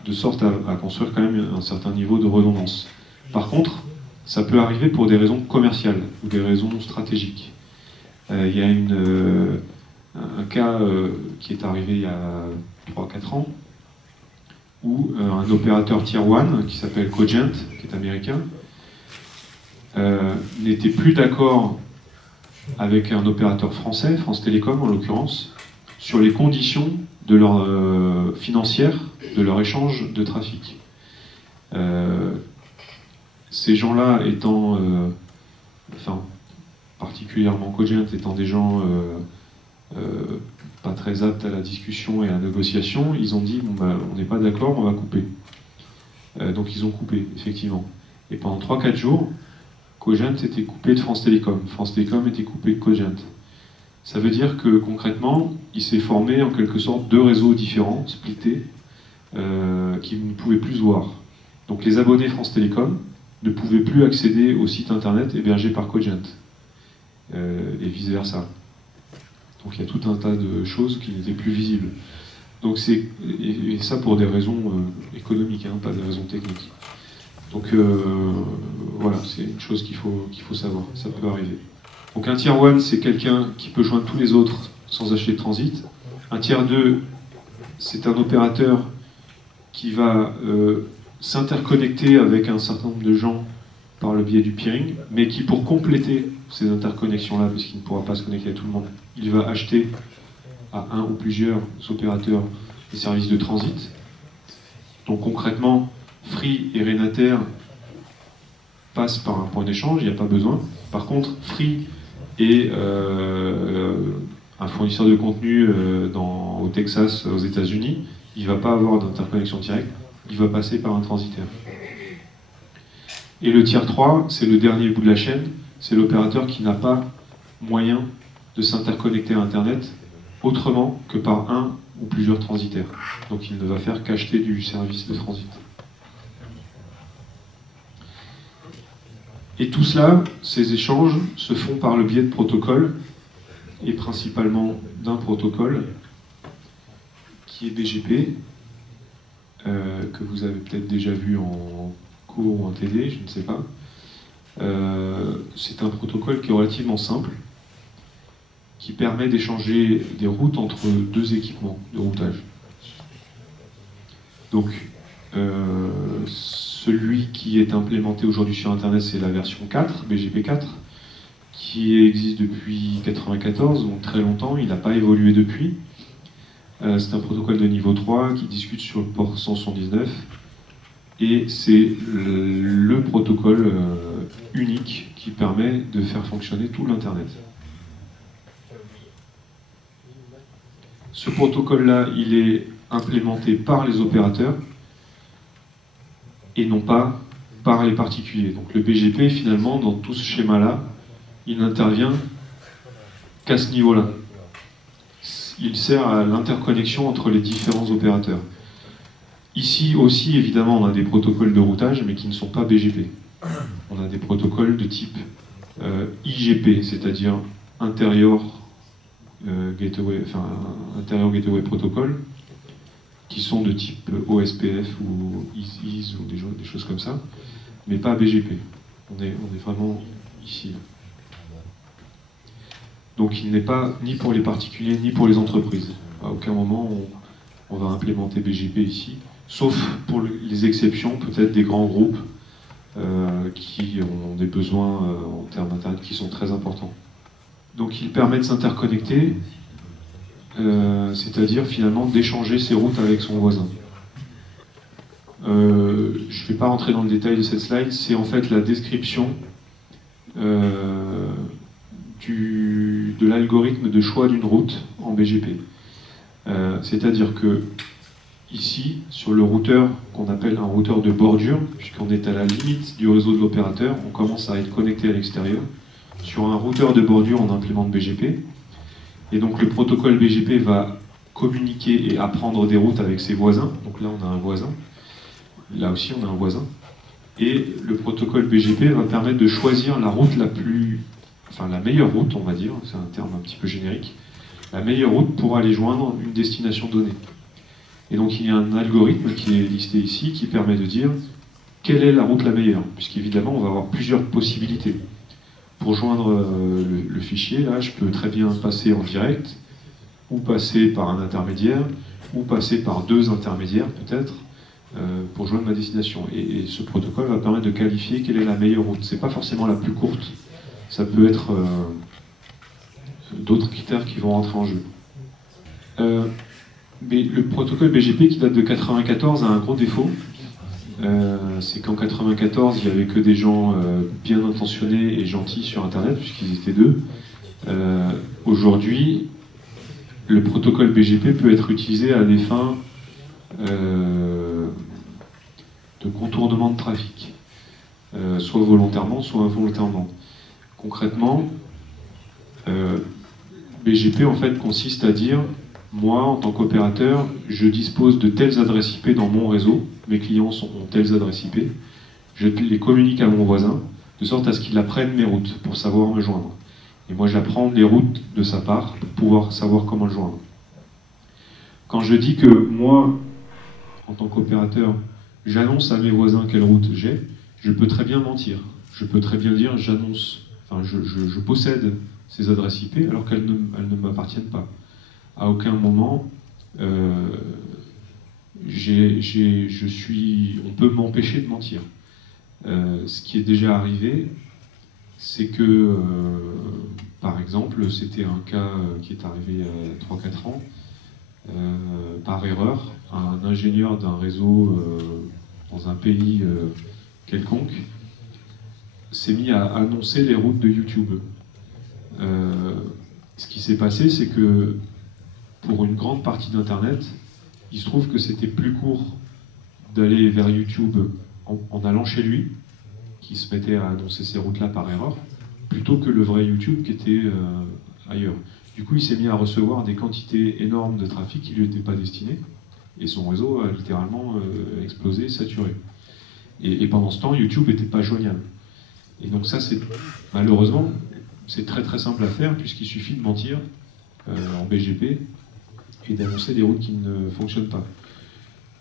de sorte à construire quand même un certain niveau de redondance. Par contre, ça peut arriver pour des raisons commerciales ou des raisons stratégiques. Il y a un cas qui est arrivé il y a 3-4 ans, où un opérateur tier 1, qui s'appelle Cogent, qui est américain, n'était plus d'accord avec un opérateur français, France Télécom en l'occurrence, sur les conditions de leur financières de leur échange de trafic. Ces gens-là étant, particulièrement Cogent étant des gens pas très aptes à la discussion et à la négociation, ils ont dit bon, bah, on n'est pas d'accord, on va couper. Donc ils ont coupé, effectivement. Et pendant 3-4 jours, Cogent était coupé de France Télécom. France Télécom était coupé de Cogent. Ça veut dire que concrètement, il s'est formé en quelque sorte 2 réseaux différents, splittés, qui ne pouvaient plus se voir. Donc les abonnés France Télécom ne pouvaient plus accéder au site internet hébergé par Cogent, et vice-versa. Donc il y a tout un tas de choses qui n'étaient plus visibles. Donc et ça pour des raisons économiques, hein, pas des raisons techniques. Donc voilà, c'est une chose qu'il faut savoir, ça peut arriver. Donc un tier 1, c'est quelqu'un qui peut joindre tous les autres sans acheter de transit. Un tier 2, c'est un opérateur qui va s'interconnecter avec un certain nombre de gens par le biais du peering, mais qui, pour compléter ces interconnexions-là, parce qu'il ne pourra pas se connecter à tout le monde, il va acheter à un ou plusieurs opérateurs des services de transit. Donc concrètement, Free et Renater passent par un point d'échange, il n'y a pas besoin. Par contre, Free est un fournisseur de contenu au Texas, aux États-Unis, il ne va pas avoir d'interconnexion directe, il va passer par un transitaire. Et le tier 3, c'est le dernier bout de la chaîne, c'est l'opérateur qui n'a pas moyen de s'interconnecter à Internet autrement que par un ou plusieurs transitaires. Donc il ne va faire qu'acheter du service de transit. Et tout cela, ces échanges, se font par le biais de protocoles, et principalement d'un protocole qui est BGP, que vous avez peut-être déjà vu en cours ou en TD, je ne sais pas. C'est un protocole qui est relativement simple, qui permet d'échanger des routes entre deux équipements de routage. Donc, celui qui est implémenté aujourd'hui sur Internet, c'est la version 4, BGP 4, qui existe depuis 1994, donc très longtemps, il n'a pas évolué depuis. C'est un protocole de niveau 3 qui discute sur le port 179, et c'est le protocole unique qui permet de faire fonctionner tout l'Internet. Ce protocole-là, il est implémenté par les opérateurs et non pas par les particuliers. Donc le BGP, finalement, dans tout ce schéma-là, il n'intervient qu'à ce niveau-là. Il sert à l'interconnexion entre les différents opérateurs. Ici aussi, évidemment, on a des protocoles de routage, mais qui ne sont pas BGP. On a des protocoles de type IGP, c'est-à-dire Interior Gateway Protocol, qui sont de type OSPF ou IS ou des choses comme ça, mais pas BGP. On est vraiment ici. Donc il n'est pas ni pour les particuliers ni pour les entreprises. À aucun moment on va implémenter BGP ici, sauf pour les exceptions peut-être des grands groupes qui ont des besoins en termes d'Internet qui sont très importants. Donc il permet de s'interconnecter, c'est-à-dire finalement d'échanger ses routes avec son voisin. Je ne vais pas rentrer dans le détail de cette slide, c'est en fait la description de l'algorithme de choix d'une route en BGP. C'est-à-dire que ici, sur le routeur qu'on appelle un routeur de bordure, puisqu'on est à la limite du réseau de l'opérateur, on commence à être connecté à l'extérieur. Sur un routeur de bordure, on implémente BGP. Et donc le protocole BGP va communiquer et apprendre des routes avec ses voisins. Donc là, on a un voisin. Là aussi, on a un voisin. Et le protocole BGP va permettre de choisir la route la meilleure route, on va dire, c'est un terme un petit peu générique, la meilleure route pour aller joindre une destination donnée. Et donc il y a un algorithme qui est listé ici qui permet de dire quelle est la route la meilleure, puisqu'évidemment on va avoir plusieurs possibilités. Pour joindre le fichier, là, je peux très bien passer en direct, ou passer par un intermédiaire, ou passer par deux intermédiaires peut-être, pour joindre ma destination. Et ce protocole va permettre de qualifier quelle est la meilleure route. C'est pas forcément la plus courte, ça peut être d'autres critères qui vont rentrer en jeu. Mais le protocole BGP qui date de 1994 a un gros défaut. C'est qu'en 1994, il n'y avait que des gens bien intentionnés et gentils sur Internet, puisqu'ils étaient deux. Aujourd'hui, le protocole BGP peut être utilisé à des fins de contournement de trafic, soit volontairement, soit involontairement. Concrètement, BGP en fait consiste à dire moi, en tant qu'opérateur, je dispose de telles adresses IP dans mon réseau, mes clients ont telles adresses IP, je les communique à mon voisin, de sorte à ce qu'il apprenne mes routes pour savoir me joindre. Et moi, j'apprends les routes de sa part pour pouvoir savoir comment le joindre. Quand je dis que moi, en tant qu'opérateur, j'annonce à mes voisins quelle route j'ai, je peux très bien mentir. Je peux très bien dire je possède ces adresses IP alors qu'elles ne m'appartiennent pas. À aucun moment, on peut m'empêcher de mentir. Ce qui est déjà arrivé, c'est que, par exemple, c'était un cas qui est arrivé il y a 3-4 ans, par erreur, un ingénieur d'un réseau dans un pays quelconque s'est mis à annoncer les routes de YouTube. Ce qui s'est passé, c'est que pour une grande partie d'Internet, il se trouve que c'était plus court d'aller vers YouTube en allant chez lui, qui se mettait à annoncer ces routes-là par erreur, plutôt que le vrai YouTube qui était ailleurs. Du coup, il s'est mis à recevoir des quantités énormes de trafic qui ne lui étaient pas destinées, et son réseau a littéralement explosé, saturé. Et pendant ce temps, YouTube n'était pas joignable. Et donc ça, malheureusement, c'est très très simple à faire, puisqu'il suffit de mentir en BGP et d'annoncer des routes qui ne fonctionnent pas.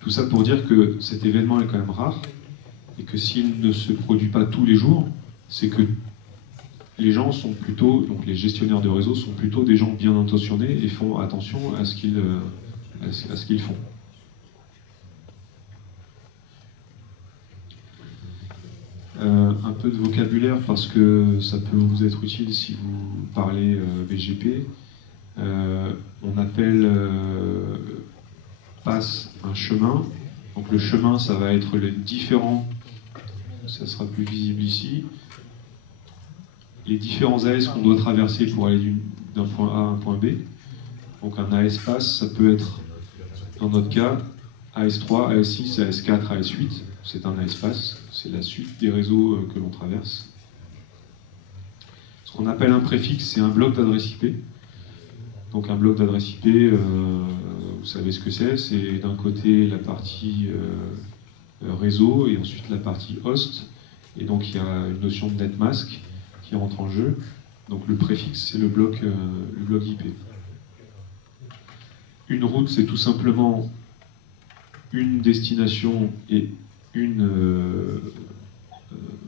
Tout ça pour dire que cet événement est quand même rare, et que s'il ne se produit pas tous les jours, c'est que les gens sont plutôt, donc les gestionnaires de réseau sont plutôt des gens bien intentionnés et font attention à ce qu'ils font. Un peu de vocabulaire parce que ça peut vous être utile si vous parlez BGP. On appelle passe un chemin. Donc le chemin, ça va être les différents, ça sera plus visible ici, les différents AS qu'on doit traverser pour aller d'un point A à un point B. Donc un AS pass, ça peut être, dans notre cas, AS3, AS6, AS4, AS8. C'est un AS pass, c'est la suite des réseaux que l'on traverse. Ce qu'on appelle un préfixe, c'est un bloc d'adresse IP. Donc un bloc d'adresse IP, vous savez ce que c'est d'un côté la partie réseau et ensuite la partie host. Et donc il y a une notion de netmask qui rentre en jeu. Donc le préfixe, c'est le bloc IP. Une route, c'est tout simplement une destination et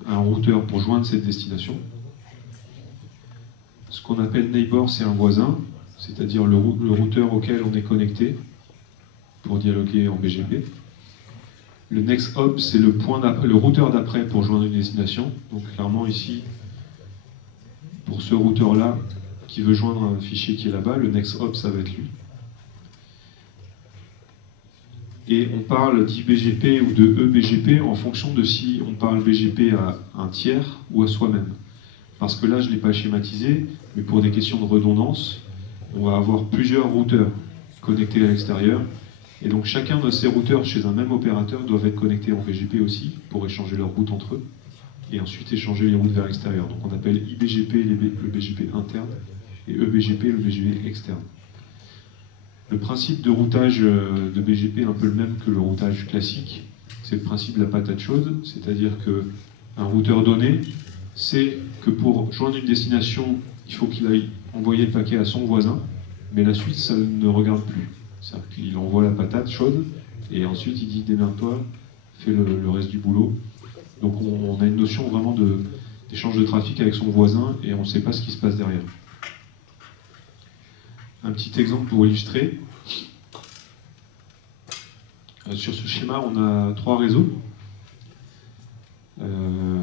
un routeur pour joindre cette destination. Ce qu'on appelle neighbor, c'est un voisin, c'est-à-dire le routeur auquel on est connecté pour dialoguer en BGP. Le next hop, c'est le routeur d'après pour joindre une destination. Donc clairement ici, pour ce routeur-là qui veut joindre un fichier qui est là-bas, le next hop, ça va être lui. Et on parle d'IBGP ou de EBGP en fonction de si on parle BGP à un tiers ou à soi-même. Parce que là, je ne l'ai pas schématisé, mais pour des questions de redondance, on va avoir plusieurs routeurs connectés à l'extérieur. Et donc chacun de ces routeurs chez un même opérateur doivent être connectés en BGP aussi, pour échanger leurs routes entre eux, et ensuite échanger les routes vers l'extérieur. Donc on appelle IBGP le BGP interne, et EBGP le BGP externe. Le principe de routage de BGP est un peu le même que le routage classique. C'est le principe de la patate chaude, c'est-à-dire qu'un routeur donné sait que pour joindre une destination, il faut qu'il aille envoyer le paquet à son voisin, mais la suite, ça ne regarde plus. C'est-à-dire qu'il envoie la patate chaude, et ensuite il dit « démerde-toi, fais le reste du boulot ». Donc on a une notion vraiment d'échange de trafic avec son voisin, et on ne sait pas ce qui se passe derrière. Un petit exemple pour illustrer. Sur ce schéma, on a 3 réseaux.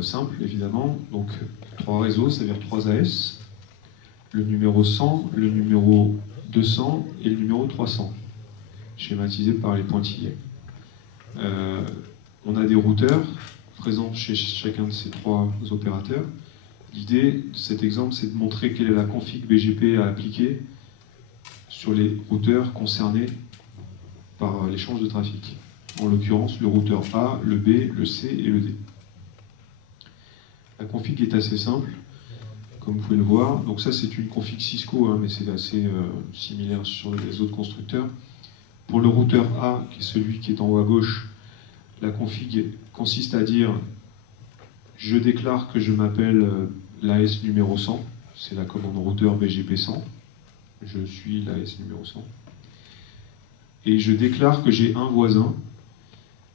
Simples, évidemment. Donc 3 réseaux, ça veut dire 3 AS. Le numéro 100, le numéro 200 et le numéro 300. Schématisé par les pointillés. On a des routeurs présents chez chacun de ces 3 opérateurs. L'idée de cet exemple, c'est de montrer quelle est la config BGP à appliquer sur les routeurs concernés par l'échange de trafic. En l'occurrence, le routeur A, le B, le C et le D. La config est assez simple, comme vous pouvez le voir. Donc ça, c'est une config Cisco, hein, mais c'est assez similaire sur les autres constructeurs. Pour le routeur A, qui est celui qui est en haut à gauche, la config consiste à dire « je déclare que je m'appelle l'AS numéro 100 ». c'est la commande routeur BGP 100. Je suis l'AS numéro 100. Et je déclare que j'ai un voisin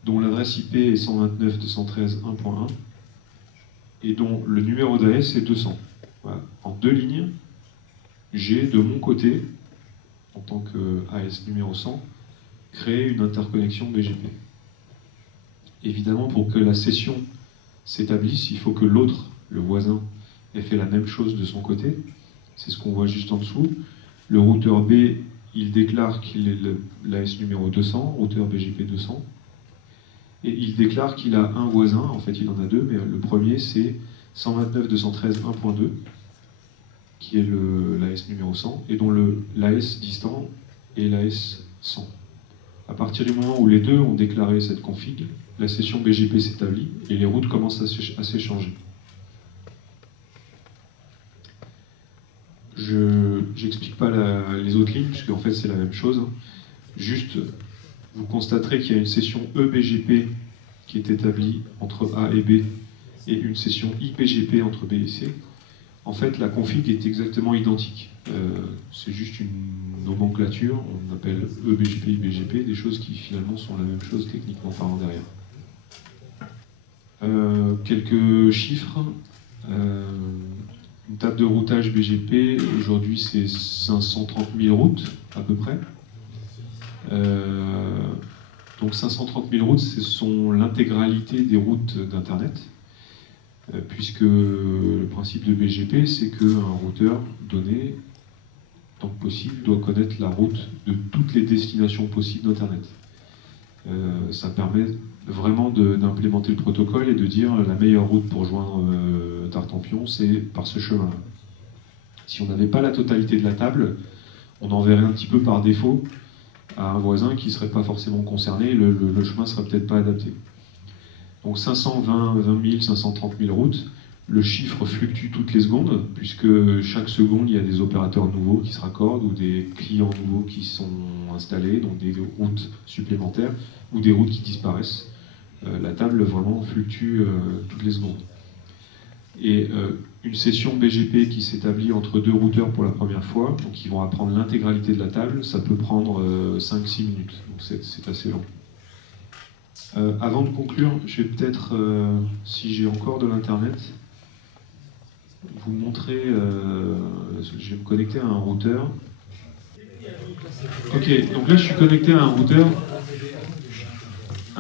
dont l'adresse IP est 129.213.1.1 et dont le numéro d'AS est 200. Voilà. En 2 lignes, j'ai de mon côté, en tant que AS numéro 100, créé une interconnexion BGP. Évidemment, pour que la session s'établisse, il faut que l'autre, le voisin, ait fait la même chose de son côté. C'est ce qu'on voit juste en dessous. Le routeur B, il déclare qu'il est l'AS numéro 200, routeur BGP 200, et il déclare qu'il a un voisin, en fait il en a deux, mais le premier c'est 129.213.1.2, qui est l'AS numéro 100, et dont l'AS distant est l'AS 100. À partir du moment où les deux ont déclaré cette config, la session BGP s'établit et les routes commencent à s'échanger. Je n'explique pas les autres lignes, puisque en fait c'est la même chose. Juste, vous constaterez qu'il y a une session eBGP qui est établie entre A et B, et une session IPGP entre B et C. En fait, la config est exactement identique. C'est juste une nomenclature, on appelle eBGP, IPGP, des choses qui finalement sont la même chose techniquement parlant derrière. Quelques chiffres. Une table de routage BGP, aujourd'hui c'est 530 000 routes à peu près. Donc 530 000 routes, ce sont l'intégralité des routes d'Internet, puisque le principe de BGP, c'est qu'un routeur donné, tant que possible, doit connaître la route de toutes les destinations possibles d'Internet. Ça permet vraiment d'implémenter le protocole et de dire la meilleure route pour joindre Tartampion, c'est par ce chemin. Si on n'avait pas la totalité de la table, on enverrait un petit peu par défaut à un voisin qui ne serait pas forcément concerné, le chemin ne serait peut-être pas adapté. Donc 520 000, 530 000 routes, le chiffre fluctue toutes les secondes, puisque chaque seconde, il y a des opérateurs nouveaux qui se raccordent, ou des clients nouveaux qui sont installés, donc des routes supplémentaires, ou des routes qui disparaissent. La table vraiment fluctue toutes les secondes. Et une session BGP qui s'établit entre deux routeurs pour la première fois, donc ils vont apprendre l'intégralité de la table, ça peut prendre 5-6 minutes, donc c'est assez long. Avant de conclure, je vais peut-être, si j'ai encore de l'internet, vous montrer, je vais me connecter à un routeur. Ok, donc là je suis connecté à un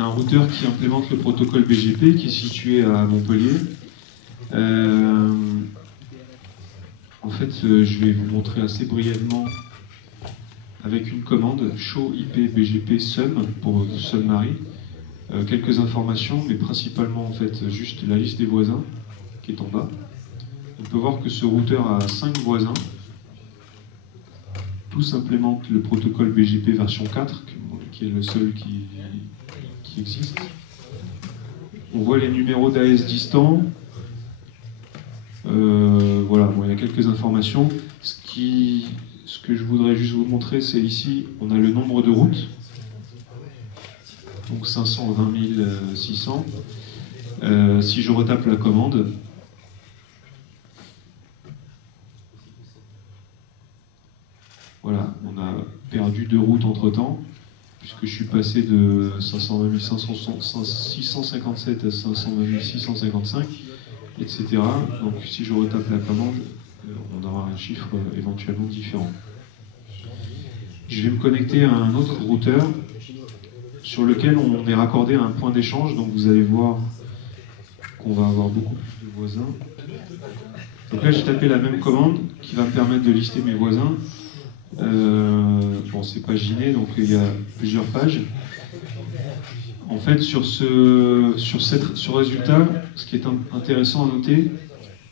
routeur qui implémente le protocole BGP, qui est situé à Montpellier. En fait, je vais vous montrer assez brièvement avec une commande show IP BGP sum pour SUMMARY, quelques informations, mais principalement en fait juste la liste des voisins qui est en bas. On peut voir que ce routeur a 5 voisins. Tous implémentent le protocole BGP version 4, qui est le seul qui existe. On voit les numéros d'AS distants. Voilà, bon, il y a quelques informations. Ce que je voudrais juste vous montrer, c'est ici, on a le nombre de routes. Donc 520 600. Si je retape la commande, voilà, on a perdu 2 routes entre temps, puisque je suis passé de 520 657 à 520 655, etc. Donc si je retape la commande, on aura un chiffre éventuellement différent. Je vais me connecter à un autre routeur sur lequel on est raccordé à un point d'échange, donc vous allez voir qu'on va avoir beaucoup plus de voisins. Donc là j'ai tapé la même commande qui va me permettre de lister mes voisins. Bon, c'est paginé, donc il y a plusieurs pages. En fait, sur ce résultat, ce qui est intéressant à noter,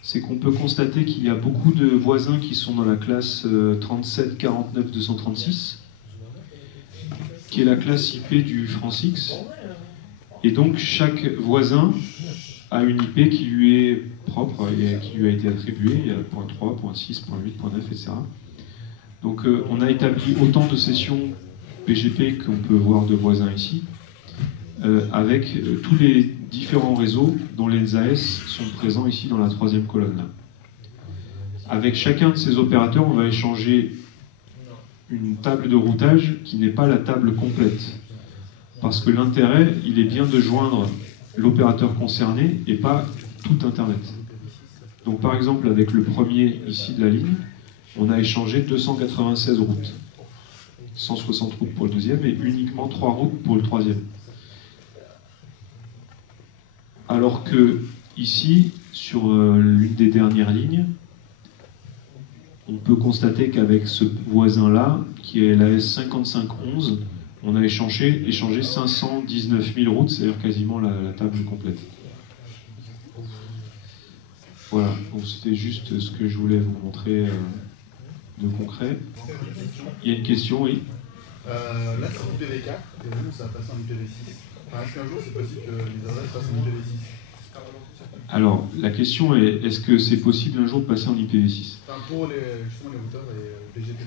c'est qu'on peut constater qu'il y a beaucoup de voisins qui sont dans la classe 37 49 236, qui est la classe IP du France-X. Et donc, chaque voisin a une IP qui lui est propre et qui lui a été attribuée. Il y a .3, .6, .8, .9, etc. Donc on a établi autant de sessions BGP qu'on peut voir de voisins ici, avec tous les différents réseaux dont les AS sont présents ici dans la 3e colonne. Là. avec chacun de ces opérateurs, on va échanger une table de routage qui n'est pas la table complète. Parce que l'intérêt, il est bien de joindre l'opérateur concerné et pas tout Internet. Donc par exemple, avec le premier ici de la ligne, on a échangé 296 routes. 160 routes pour le deuxième et uniquement 3 routes pour le troisième. Alors que ici, sur l'une des dernières lignes, on peut constater qu'avec ce voisin-là, qui est la S5511, on a échangé 519 000 routes, c'est-à-dire quasiment la table complète. Voilà, donc c'était juste ce que je voulais vous montrer de concret. Il y a une question, oui. Là, c'est IPv4, et nous, ça va passer en IPv6. Enfin, est-ce qu'un jour, c'est possible que les adresses passent en IPv6? Alors, la question est, est-ce que c'est possible un jour de passer en IPv6? Enfin, pour justement les routeurs et PGP.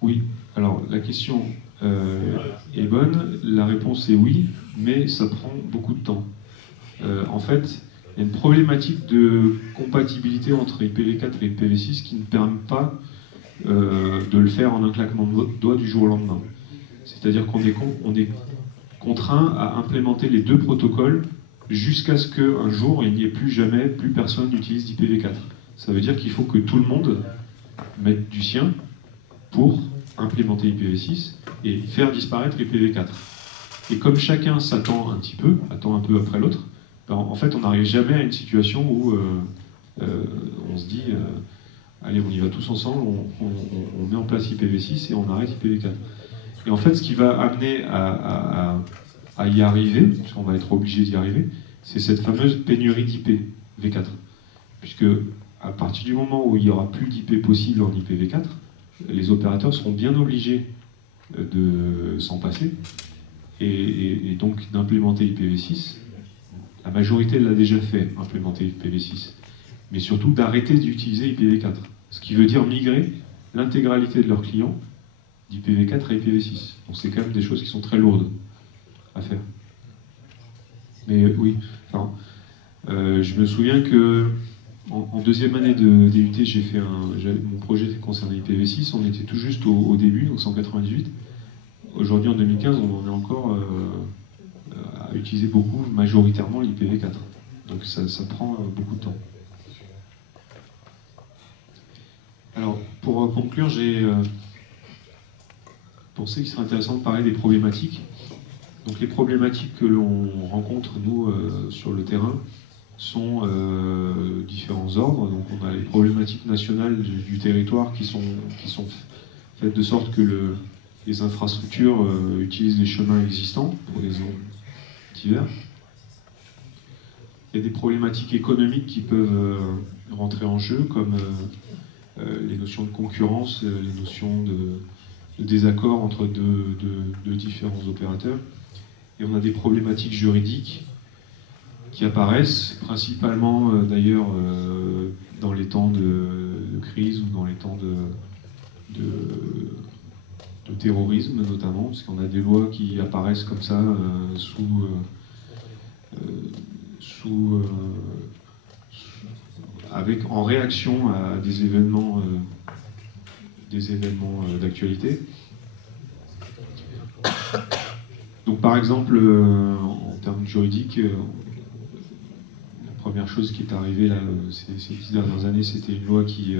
Oui, alors la question est bonne, la réponse est oui, mais ça prend beaucoup de temps. En fait, il y a une problématique de compatibilité entre IPv4 et IPv6 qui ne permet pas de le faire en un claquement de doigts du jour au lendemain. C'est-à-dire qu'on est contraint à implémenter les deux protocoles jusqu'à ce qu'un jour, il n'y ait plus personne n'utilise d'IPv4. Ça veut dire qu'il faut que tout le monde mette du sien pour implémenter IPv6 et faire disparaître IPv4. Et comme chacun s'attend un petit peu, attend un peu après l'autre, ben en fait on n'arrive jamais à une situation où on se dit allez, on y va tous ensemble, on met en place IPv6 et on arrête IPv4. Et en fait, ce qui va amener à y arriver, puisqu'on va être obligé d'y arriver, c'est cette fameuse pénurie d'IPv4. Puisque à partir du moment où il n'y aura plus d'IP possible en IPv4, les opérateurs seront bien obligés de s'en passer et donc d'implémenter IPv6. La majorité l'a déjà fait, implémenter IPv6. Mais surtout d'arrêter d'utiliser IPv4. Ce qui veut dire migrer l'intégralité de leurs clients d'IPv4 à IPv6. Donc c'est quand même des choses qui sont très lourdes à faire. Mais oui, enfin, je me souviens que en deuxième année de DUT, mon projet concernait IPv6, on était tout juste au début, donc 198. Aujourd'hui, en 2015, on en est encore à utiliser beaucoup, majoritairement l'IPv4. Donc ça prend beaucoup de temps. Alors, pour conclure, j'ai pensé qu'il serait intéressant de parler des problématiques. Donc les problématiques que l'on rencontre, nous, sur le terrain, sont différents ordres. Donc on a les problématiques nationales du territoire qui sont faites de sorte que les infrastructures utilisent les chemins existants pour des zones diverses. Il y a des problématiques économiques qui peuvent rentrer en jeu, comme les notions de concurrence, les notions de désaccord entre deux différents opérateurs. Et on a des problématiques juridiques qui apparaissent, principalement d'ailleurs dans les temps de crise ou dans les temps de terrorisme notamment, parce qu'on a des lois qui apparaissent comme ça en réaction à des événements d'actualité. Donc par exemple, en termes juridiques, la première chose qui est arrivée là, ces 10 dernières années, c'était une loi qui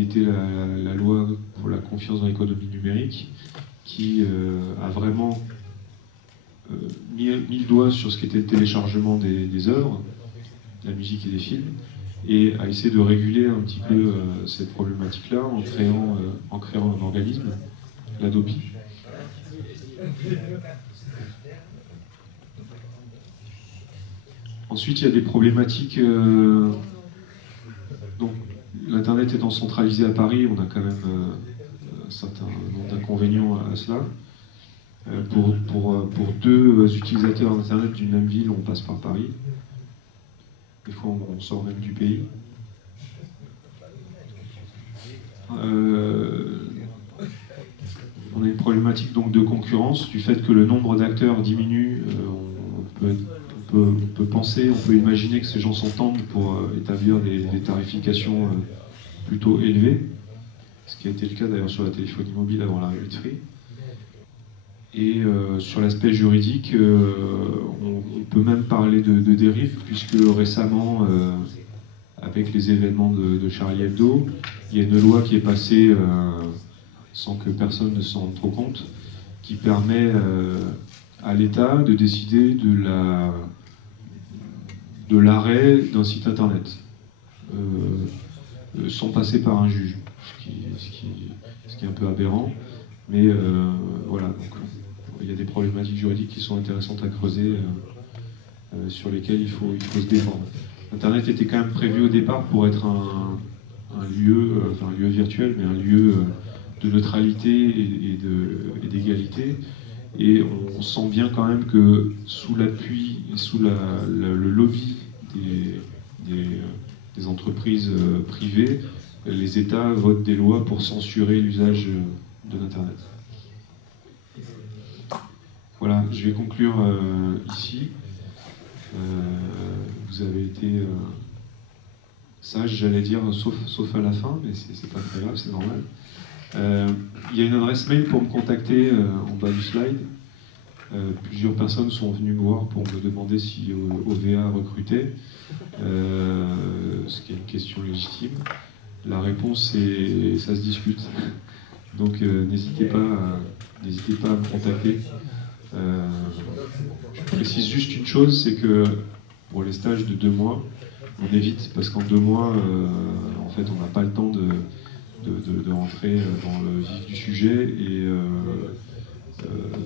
était la loi pour la confiance dans l'économie numérique, qui a vraiment mis le doigt sur ce qu'était le téléchargement des œuvres, de la musique et des films, et a essayé de réguler un petit peu cette problématique-là en créant un organisme, l'ADOPI. Ensuite, il y a des problématiques. Donc, l'Internet étant centralisé à Paris, on a quand même un certain nombre d'inconvénients à cela. Pour deux utilisateurs d'Internet d'une même ville, on passe par Paris. Des fois, on sort même du pays. On a une problématique donc de concurrence, du fait que le nombre d'acteurs diminue. On peut penser, on peut imaginer que ces gens s'entendent pour établir des tarifications plutôt élevé, ce qui a été le cas d'ailleurs sur la téléphonie mobile avant l'arrivée de Free. Et sur l'aspect juridique, on peut même parler de dérive, puisque récemment, avec les événements de Charlie Hebdo, il y a une loi qui est passée sans que personne ne s'en rende trop compte, qui permet à l'État de décider de l'arrêt d'un site internet, sans passer par un juge, ce qui est un peu aberrant. Mais voilà, donc, il y a des problématiques juridiques qui sont intéressantes à creuser, sur lesquelles il faut se défendre. Internet était quand même prévu au départ pour être un lieu, enfin un lieu virtuel, mais un lieu de neutralité et d'égalité. Et on sent bien quand même que sous l'appui et sous le lobby des entreprises privées, les États votent des lois pour censurer l'usage de l'Internet. Voilà, je vais conclure ici. Vous avez été sage, j'allais dire, sauf à la fin, mais c'est pas très grave, c'est normal. Il y a une adresse mail pour me contacter en bas du slide. Plusieurs personnes sont venues me voir pour me demander si OVA recrutait, ce qui est une question légitime. La réponse c'est ça se discute. Donc n'hésitez pas à me contacter. Je précise juste une chose, c'est que pour les stages de 2 mois, on évite, parce qu'en 2 mois, en fait, on n'a pas le temps de rentrer dans le vif du sujet, et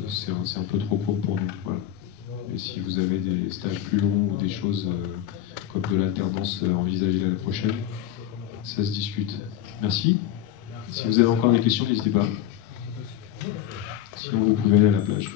c'est un peu trop court pour nous. Voilà. Et si vous avez des stages plus longs ou des choses comme de l'alternance envisagée l'année prochaine, ça se discute. Merci. Si vous avez encore des questions, n'hésitez pas. Sinon, vous pouvez aller à la plage.